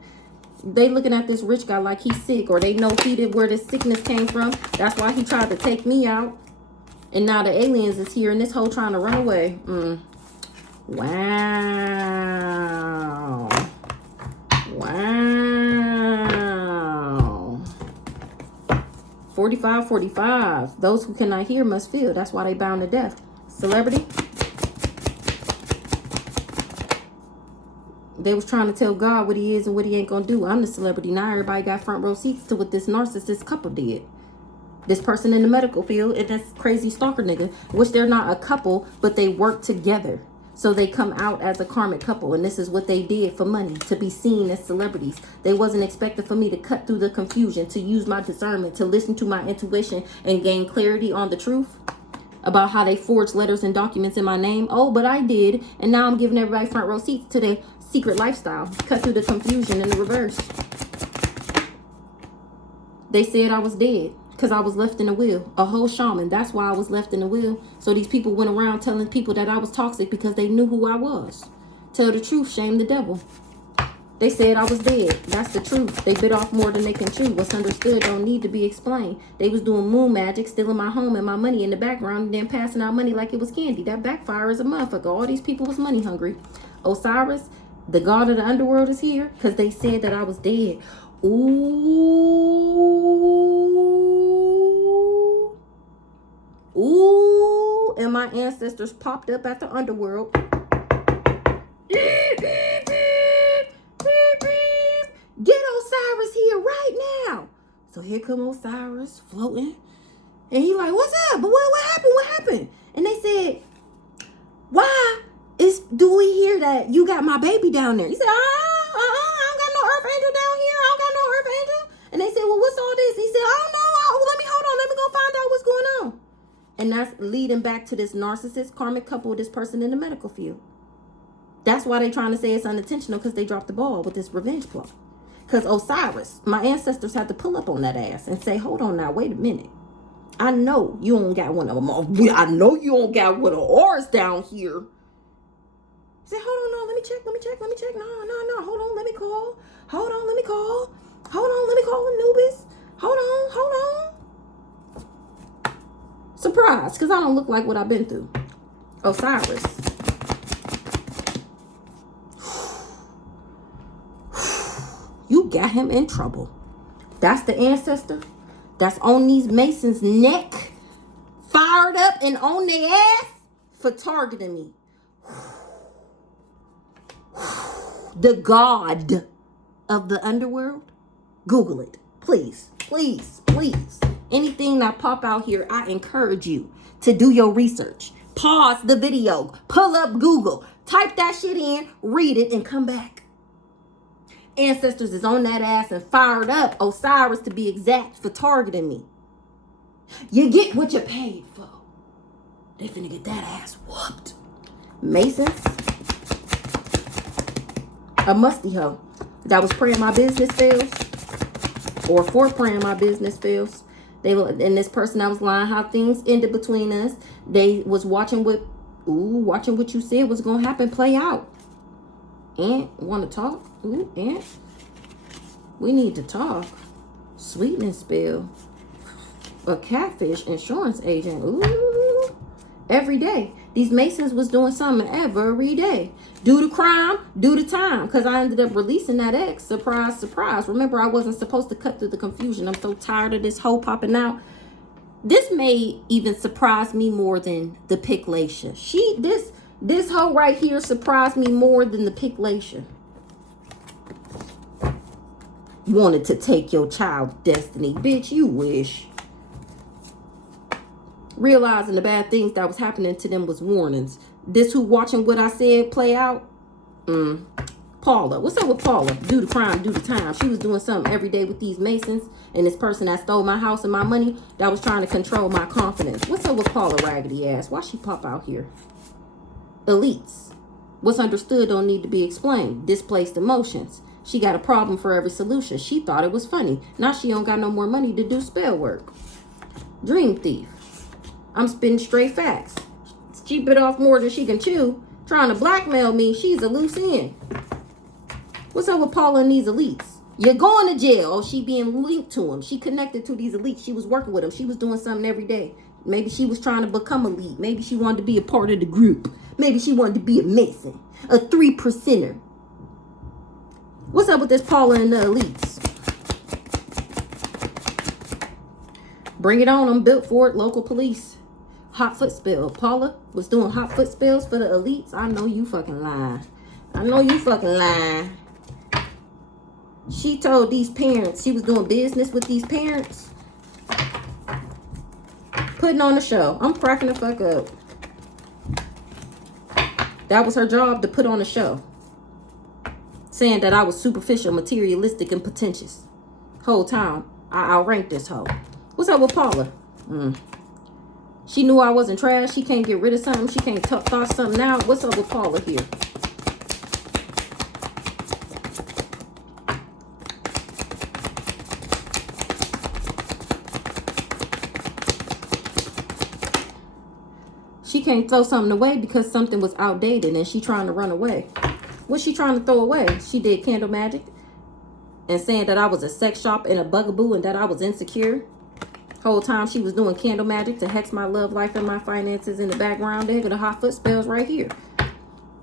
They looking at this rich guy like he's sick, or they know he did where this sickness came from. That's why he tried to take me out. And now the aliens is here and this whole trying to run away. Wow. Wow. 45. Those who cannot hear must feel. That's why they bound to death. Celebrity. They was trying to tell God what he is and what he ain't gonna do. I'm the celebrity. Now everybody got front row seats to what this narcissist couple did. This person in the medical field and this crazy stalker nigga, which they're not a couple, but they work together. So they come out as a karmic couple, and this is what they did for money, to be seen as celebrities. They wasn't expected for me to cut through the confusion, to use my discernment, to listen to my intuition and gain clarity on the truth about how they forged letters and documents in my name. Oh, but I did, and now I'm giving everybody front row seats to their secret lifestyle. Cut through the confusion in the reverse. They said I was dead because I was left in the will. A whole shaman. That's why I was left in the will. So these people went around telling people that I was toxic because they knew who I was. Tell the truth, shame the devil. They said I was dead. That's the truth. They bit off more than they can chew. What's understood don't need to be explained. They was doing moon magic, stealing my home and my money in the background, and then passing out money like it was candy. That backfire is a motherfucker. All these people was money hungry. Osiris, the god of the underworld, is here because they said that I was dead. Ooh, and my ancestors popped up at the underworld. Get Osiris here right now. So here come Osiris floating. And he like, what's up? But what happened? What happened? And they said, why do we hear that you got my baby down there? He said, I don't got no earth angel down here. I don't got no earth angel. And they said, well, what's all this? He said, I don't know. Hold on. Let me go find out what's going on. And that's leading back to this narcissist karmic couple with this person in the medical field. That's why they trying to say it's unintentional, because they dropped the ball with this revenge plot. Because Osiris, my ancestors had to pull up on that ass and say, hold on now, wait a minute. I know you don't got one of them. I know you don't got one of ours down here. He said, hold on, no, let me check. No, hold on, let me call. Hold on, let me call Anubis. Hold on. Surprise, because I don't look like what I've been through. Osiris. You got him in trouble. That's the ancestor that's on these Masons' neck, fired up and on their ass for targeting me. The god of the underworld. Google it. Please. Anything that pop out here, I encourage you to do your research. Pause the video. Pull up Google. Type that shit in. Read it and come back. Ancestors is on that ass and fired up. Osiris, to be exact, for targeting me. You get what you paid for. They finna get that ass whooped. Masons. A musty hoe that was praying my business fails, or for praying my business fails. And this person that was lying how things ended between us, they was watching what you said was gonna happen play out. Aunt, want to talk? Ooh, Aunt, we need to talk. Sweetness spell. A catfish insurance agent. Ooh, every day. These Masons was doing something every day. Do the crime, do the time. Because I ended up releasing that ex. Surprise, surprise. Remember, I wasn't supposed to cut through the confusion. I'm so tired of this hoe popping out. This may even surprise me more than the Picklation. This hoe right here surprised me more than the Picklation. Wanted to take your child's destiny. Bitch, you wish. Realizing the bad things that was happening to them was warnings. This who watching what I said play out? Paula. What's up with Paula? Do the crime, do the time. She was doing something every day with these Masons and this person that stole my house and my money that was trying to control my confidence. What's up with Paula, raggedy ass? Why she pop out here? Elites. What's understood don't need to be explained. Displaced emotions. She got a problem for every solution. She thought it was funny. Now she don't got no more money to do spell work. Dream thief. I'm spitting straight facts. She bit off more than she can chew. Trying to blackmail me. She's a loose end. What's up with Paula and these elites? You're going to jail. Oh, she being linked to them. She connected to these elites. She was working with them. She was doing something every day. Maybe she was trying to become elite. Maybe she wanted to be a part of the group. Maybe she wanted to be a Mason. A 3%er. What's up with this Paula and the elites? Bring it on. I'm built for it. Local police. Hot foot spill. Paula was doing hot foot spills for the elites. I know you fucking lying. I know you fucking lying. She told these parents she was doing business with these parents. Putting on a show. I'm cracking the fuck up. That was her job, to put on a show. Saying that I was superficial, materialistic, and pretentious. Whole time, I outranked this hoe. What's up with Paula? She knew I wasn't trash. She can't get rid of something. She can't toss something out. What's up with Paula here? She can't throw something away because something was outdated and she trying to run away. What's she trying to throw away? She did candle magic and saying that I was a sex shop and a bugaboo and that I was insecure. Whole time she was doing candle magic to hex my love life and my finances in the background. There, the hot foot spells right here.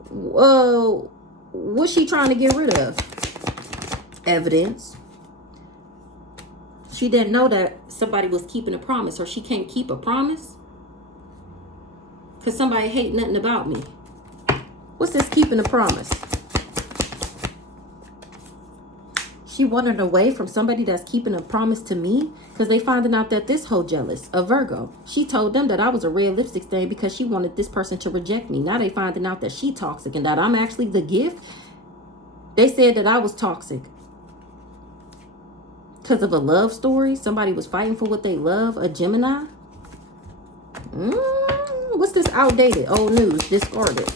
Whoa, what's she trying to get rid of? Evidence. She didn't know that somebody was keeping a promise, or she can't keep a promise because somebody hate nothing about me. What's this keeping a promise? She running away from somebody that's keeping a promise to me because they finding out that this hoe jealous, a Virgo. She told them that I was a red lipstick stain because she wanted this person to reject me. Now they finding out that she toxic and that I'm actually the gift. They said that I was toxic because of a love story. Somebody was fighting for what they love, a Gemini. What's this outdated? Old news, discarded.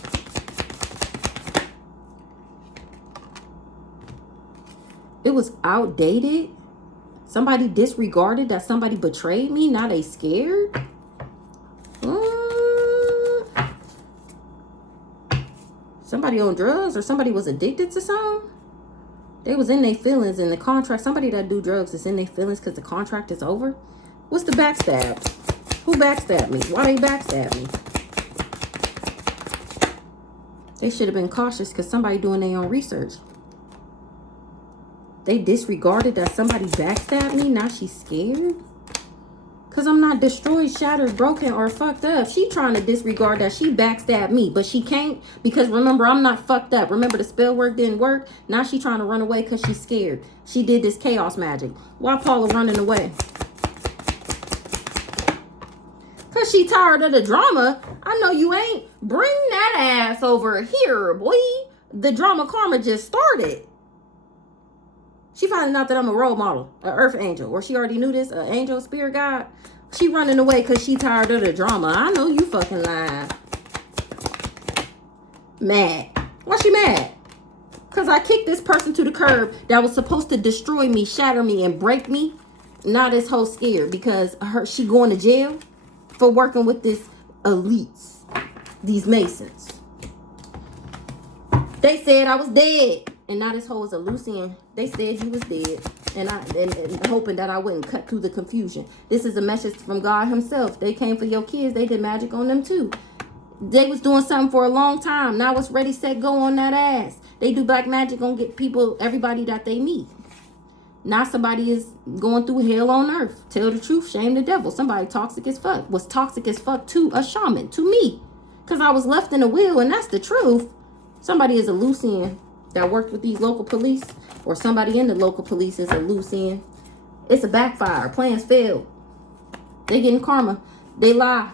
It was outdated. Somebody disregarded that somebody betrayed me. Now they scared. Somebody on drugs or somebody was addicted to something. They was in their feelings in the contract. Somebody that do drugs is in their feelings because the contract is over. What's the backstab? Who backstabbed me? Why they backstab me? They should have been cautious because somebody doing their own research. They disregarded that somebody backstabbed me. Now she's scared. Because I'm not destroyed, shattered, broken, or fucked up. She trying to disregard that she backstabbed me. But she can't. Because remember, I'm not fucked up. Remember, the spell work didn't work. Now she trying to run away because she's scared. She did this chaos magic. Why Paula running away? Because she tired of the drama. I know you ain't. Bring that ass over here, boy. The drama karma just started. She finding out that I'm a role model, an earth angel, or she already knew this, an angel, spirit guide. She running away because she tired of the drama. I know you fucking lying. Mad. Why she mad? Because I kicked this person to the curb that was supposed to destroy me, shatter me, and break me. Now this whole scared because she going to jail for working with this elites, these Masons. They said I was dead. And now this hoe is a loose end. They said you was dead. And hoping that I wouldn't cut through the confusion. This is a message from God himself. They came for your kids. They did magic on them too. They was doing something for a long time. Now it's ready, set, go on that ass. They do black magic on get people, everybody that they meet. Now somebody is going through hell on earth. Tell the truth, shame the devil. Somebody toxic as fuck. Was toxic as fuck to a shaman, to me. Because I was left in the wheel, and that's the truth. Somebody is a loose end. that worked with these local police, or somebody in the local police is a loose end. It's a backfire. Plans failed. They getting karma. They lie.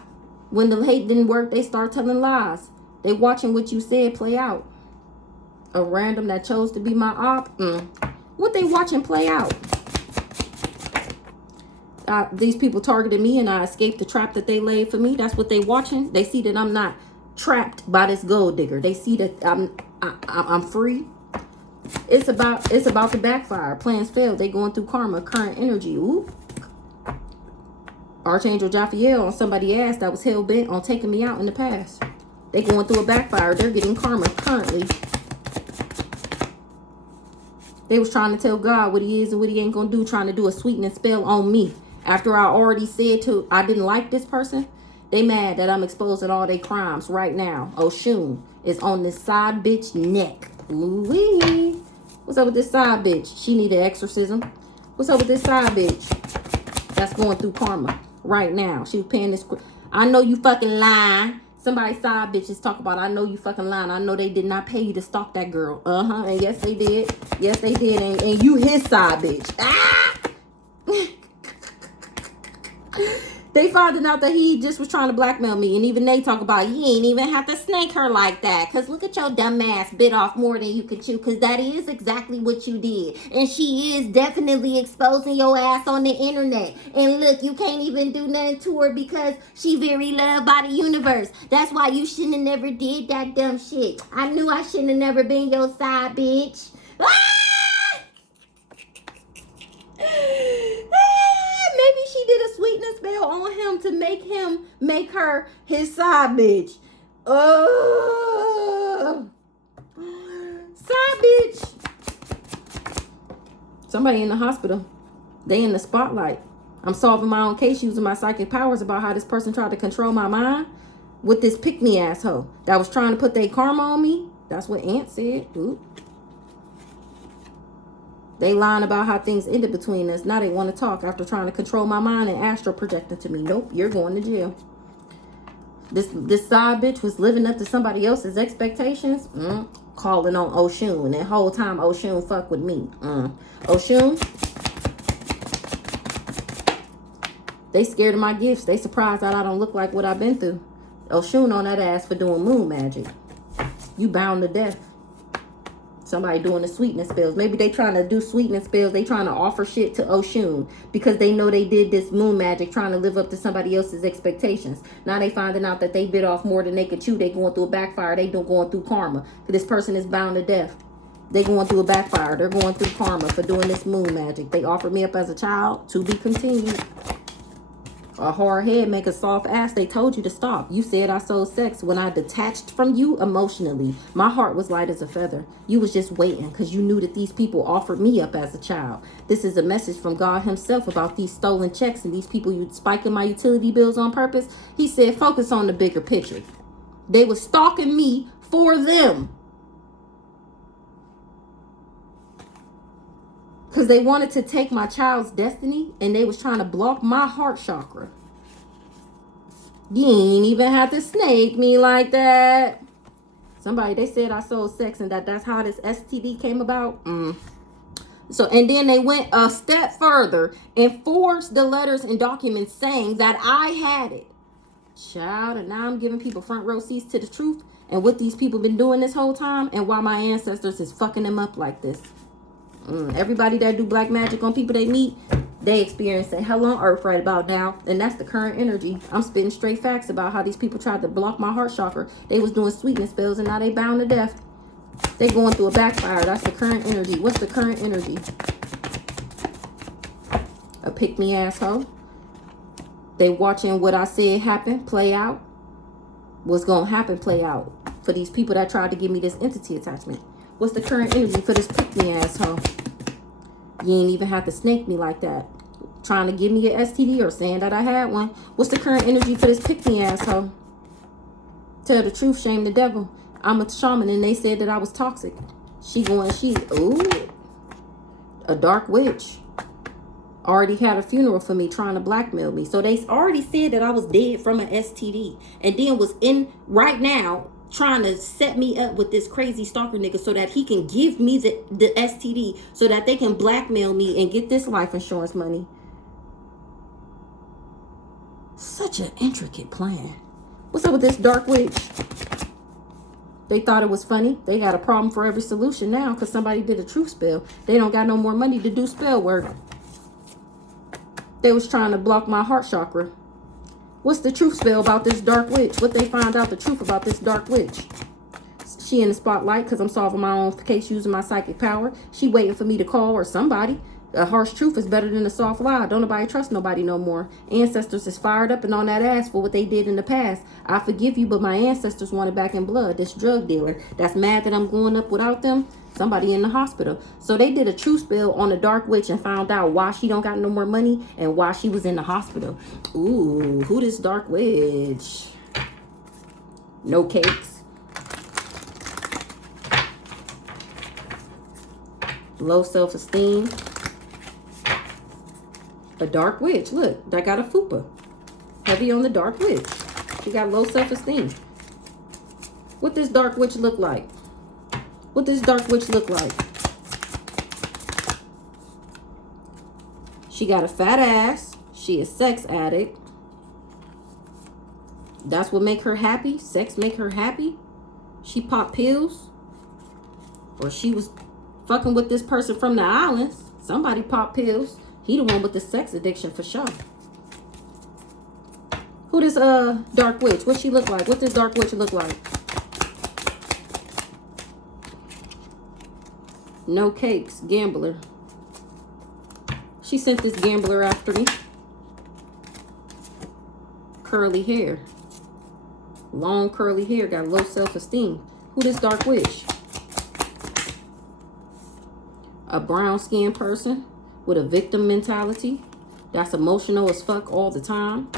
When the hate didn't work, they start telling lies. They watching what you said play out. A random that chose to be my op. What they watching play out? These people targeted me and I escaped the trap that they laid for me. That's what they watching. They see that I'm not trapped by this gold digger. They see that I'm free. It's about the backfire. Plans failed. They going through karma. Current energy. Ooh. Archangel Jophiel on somebody ass that was hell bent on taking me out in the past. They going through a backfire. They're getting karma currently. They was trying to tell God what he is and what he ain't gonna do, trying to do a sweetening spell on me. After I already said I didn't like this person, they mad that I'm exposing all their crimes right now. Oshun is on this side bitch neck. Ooh-wee. What's up with this side bitch? She need an exorcism. What's up with this side bitch that's going through karma right now? She was paying this. I know you fucking lying. Somebody's side bitches talk about, I know you fucking lying. I know they did not pay you to stalk that girl. And yes, they did. Yes, they did. And you his side bitch. Ah! They finding out that he just was trying to blackmail me. And even they talk about, you ain't even have to snake her like that. Because look at your dumb ass bit off more than you could chew. Because that is exactly what you did. And she is definitely exposing your ass on the internet. And look, you can't even do nothing to her because she very loved by the universe. That's why you shouldn't have never did that dumb shit. I knew I shouldn't have never been your side bitch. Maybe she did a sweetness spell on him to make her his side bitch. Side bitch. Somebody in the hospital. They in the spotlight. I'm solving my own case using my psychic powers about how this person tried to control my mind with this pick-me asshole that was trying to put their karma on me. That's what Aunt said. Ooh. They lying about how things ended between us. Now they want to talk after trying to control my mind and astral projecting to me. Nope, you're going to jail. This side bitch was living up to somebody else's expectations. Calling on Oshun. And the whole time Oshun fuck with me. Oshun. They scared of my gifts. They surprised that I don't look like what I've been through. Oshun on that ass for doing moon magic. You bound to death. Somebody doing the sweetness spells. Maybe they trying to do sweetness spells. They trying to offer shit to Oshun because they know they did this moon magic trying to live up to somebody else's expectations. Now they finding out that they bit off more than they could chew. They going through a backfire. They going through karma. This person is bound to death. They going through a backfire. They're going through karma for doing this moon magic. They offered me up as a child. To be continued. A hard head make a soft ass. They told you to stop. You said I sold sex. When I detached from you emotionally, my heart was light as a feather. You was just waiting because you knew that these people offered me up as a child. This is a message from God himself about these stolen checks and these people you spiking my utility bills on purpose. He said, focus on the bigger picture. They was stalking me for them. Because they wanted to take my child's destiny and they was trying to block my heart chakra. You ain't even have to snake me like that. Somebody, they said I sold sex and that's how this STD came about. So, and then they went a step further and forged the letters and documents saying that I had it. Child, and now I'm giving people front row seats to the truth and what these people been doing this whole time and why my ancestors is fucking them up like this. Everybody that do black magic on people they meet, they experience a hell on earth right about now. And that's the current energy. I'm spitting straight facts about how these people tried to block my heart chakra. They was doing sweetness spells and now they bound to death. They going through a backfire. That's the current energy. What's the current energy? A pick-me asshole. They watching what I said happen, play out. What's going to happen, play out. For these people that tried to give me this entity attachment. What's the current energy for this pick-me asshole? You ain't even have to snake me like that. Trying to give me an STD or saying that I had one. What's the current energy for this pick-me asshole? Tell the truth, shame the devil. I'm a shaman and they said that I was toxic. Ooh. A dark witch. Already had a funeral for me trying to blackmail me. So they already said that I was dead from an STD. And then was in right now trying to set me up with this crazy stalker nigga so that he can give me the STD so that they can blackmail me and get this life insurance money. Such an intricate plan. What's up with this dark witch? They thought it was funny. They got a problem for every solution now because somebody did a truth spell. They don't got no more money to do spell work. They was trying to block my heart chakra. What's the truth spell about this dark witch? What they find out the truth about this dark witch? She in the spotlight because I'm solving my own case using my psychic power. She waiting for me to call or somebody. A harsh truth is better than a soft lie. Don't nobody trust nobody no more. Ancestors is fired up and on that ass for what they did in the past. I forgive you, but my ancestors want it back in blood. This drug dealer that's mad that I'm going up without them, somebody in the hospital. So they did a truth spell on the dark witch and found out why she don't got no more money and why she was in the hospital. Ooh, who this dark witch? No cakes. Low self-esteem. A dark witch. Look, I got a fupa. Heavy on the dark witch. She got low self-esteem. What this dark witch look like? What this dark witch look like? She got a fat ass. She a sex addict. That's what make her happy. Sex make her happy. She popped pills. Or she was fucking with this person from the islands. Somebody popped pills. He the one with the sex addiction for sure. Who this dark witch? What she look like? What this dark witch look like? No cakes. Gambler. She sent this gambler after me. Curly hair. Long curly hair. Got low self-esteem. Who this dark witch? A brown skinned person with a victim mentality. That's emotional as fuck all the time.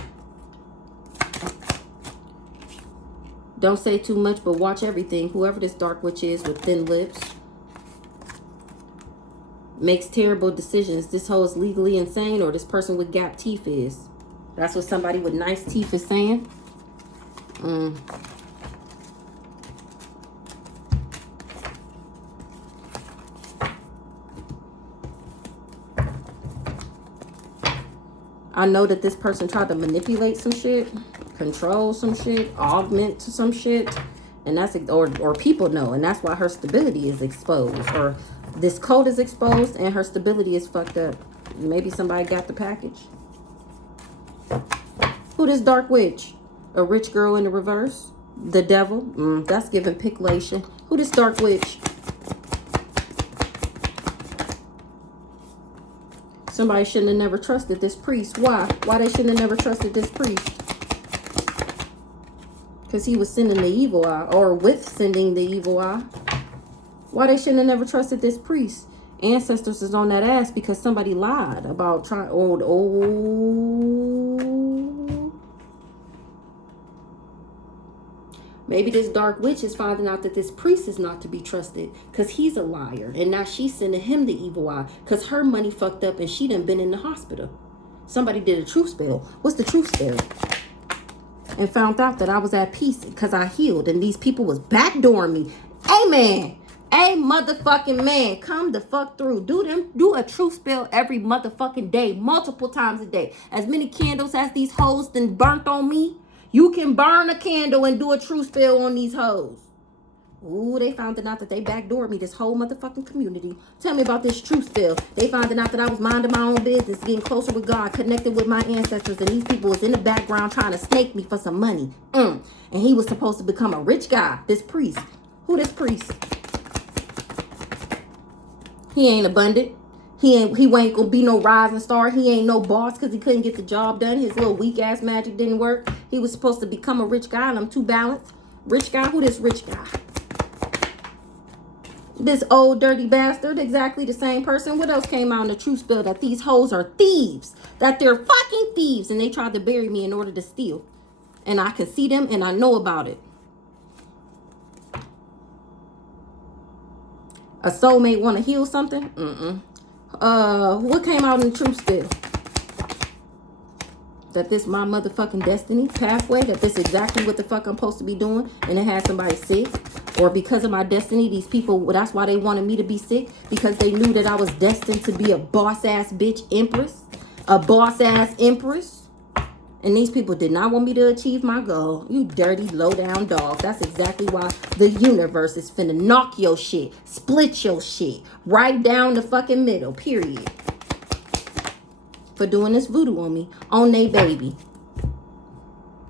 Don't say too much, but watch everything. Whoever this dark witch is with thin lips. Makes terrible decisions. This hoe is legally insane, or this person with gap teeth is. That's what somebody with nice teeth is saying. I know that this person tried to manipulate some shit, control some shit, augment some shit, and that's, or people know, and that's why her stability is exposed, or this code is exposed and her stability is fucked up. Maybe somebody got the package. Who this dark witch? A rich girl in the reverse? The devil? That's giving picklation. Who this dark witch? Somebody shouldn't have never trusted this priest. Why? Why they shouldn't have never trusted this priest? Because he was sending the evil eye, or with sending the evil eye. Why they shouldn't have never trusted this priest? Ancestors is on that ass because somebody lied about trying. Maybe this dark witch is finding out that this priest is not to be trusted because he's a liar. And now she's sending him the evil eye because her money fucked up and she done been in the hospital. Somebody did a truth spell. What's the truth spell? And found out that I was at peace because I healed and these people was backdooring me. Amen. A motherfucking man, come the fuck through. Do a truth spell every motherfucking day, multiple times a day. As many candles as these hoes done burnt on me. You can burn a candle and do a truth spell on these hoes. Ooh, they found out that they backdoored me, this whole motherfucking community. Tell me about this truth spell. They found out that I was minding my own business, getting closer with God, connected with my ancestors, and these people was in the background trying to snake me for some money. And he was supposed to become a rich guy, this priest. Who this priest? He ain't abundant. He ain't gonna be no rising star. He ain't no boss because he couldn't get the job done. His little weak ass magic didn't work. He was supposed to become a rich guy and I'm too balanced. Rich guy? Who this rich guy? This old dirty bastard, exactly the same person. What else came out in the truth spell? That these hoes are thieves. That they're fucking thieves and they tried to bury me in order to steal. And I can see them and I know about it. A soulmate want to heal something? What came out in the truth spell? That this my motherfucking destiny pathway, that this exactly what the fuck I'm supposed to be doing, and it had somebody sick. Or because of my destiny, these people, that's why they wanted me to be sick, because they knew that I was destined to be a boss-ass bitch empress. A boss-ass empress. And these people did not want me to achieve my goal. You dirty, low-down dog. That's exactly why the universe is finna knock your shit. Split your shit. Right down the fucking middle. Period. For doing this voodoo on me. On they baby.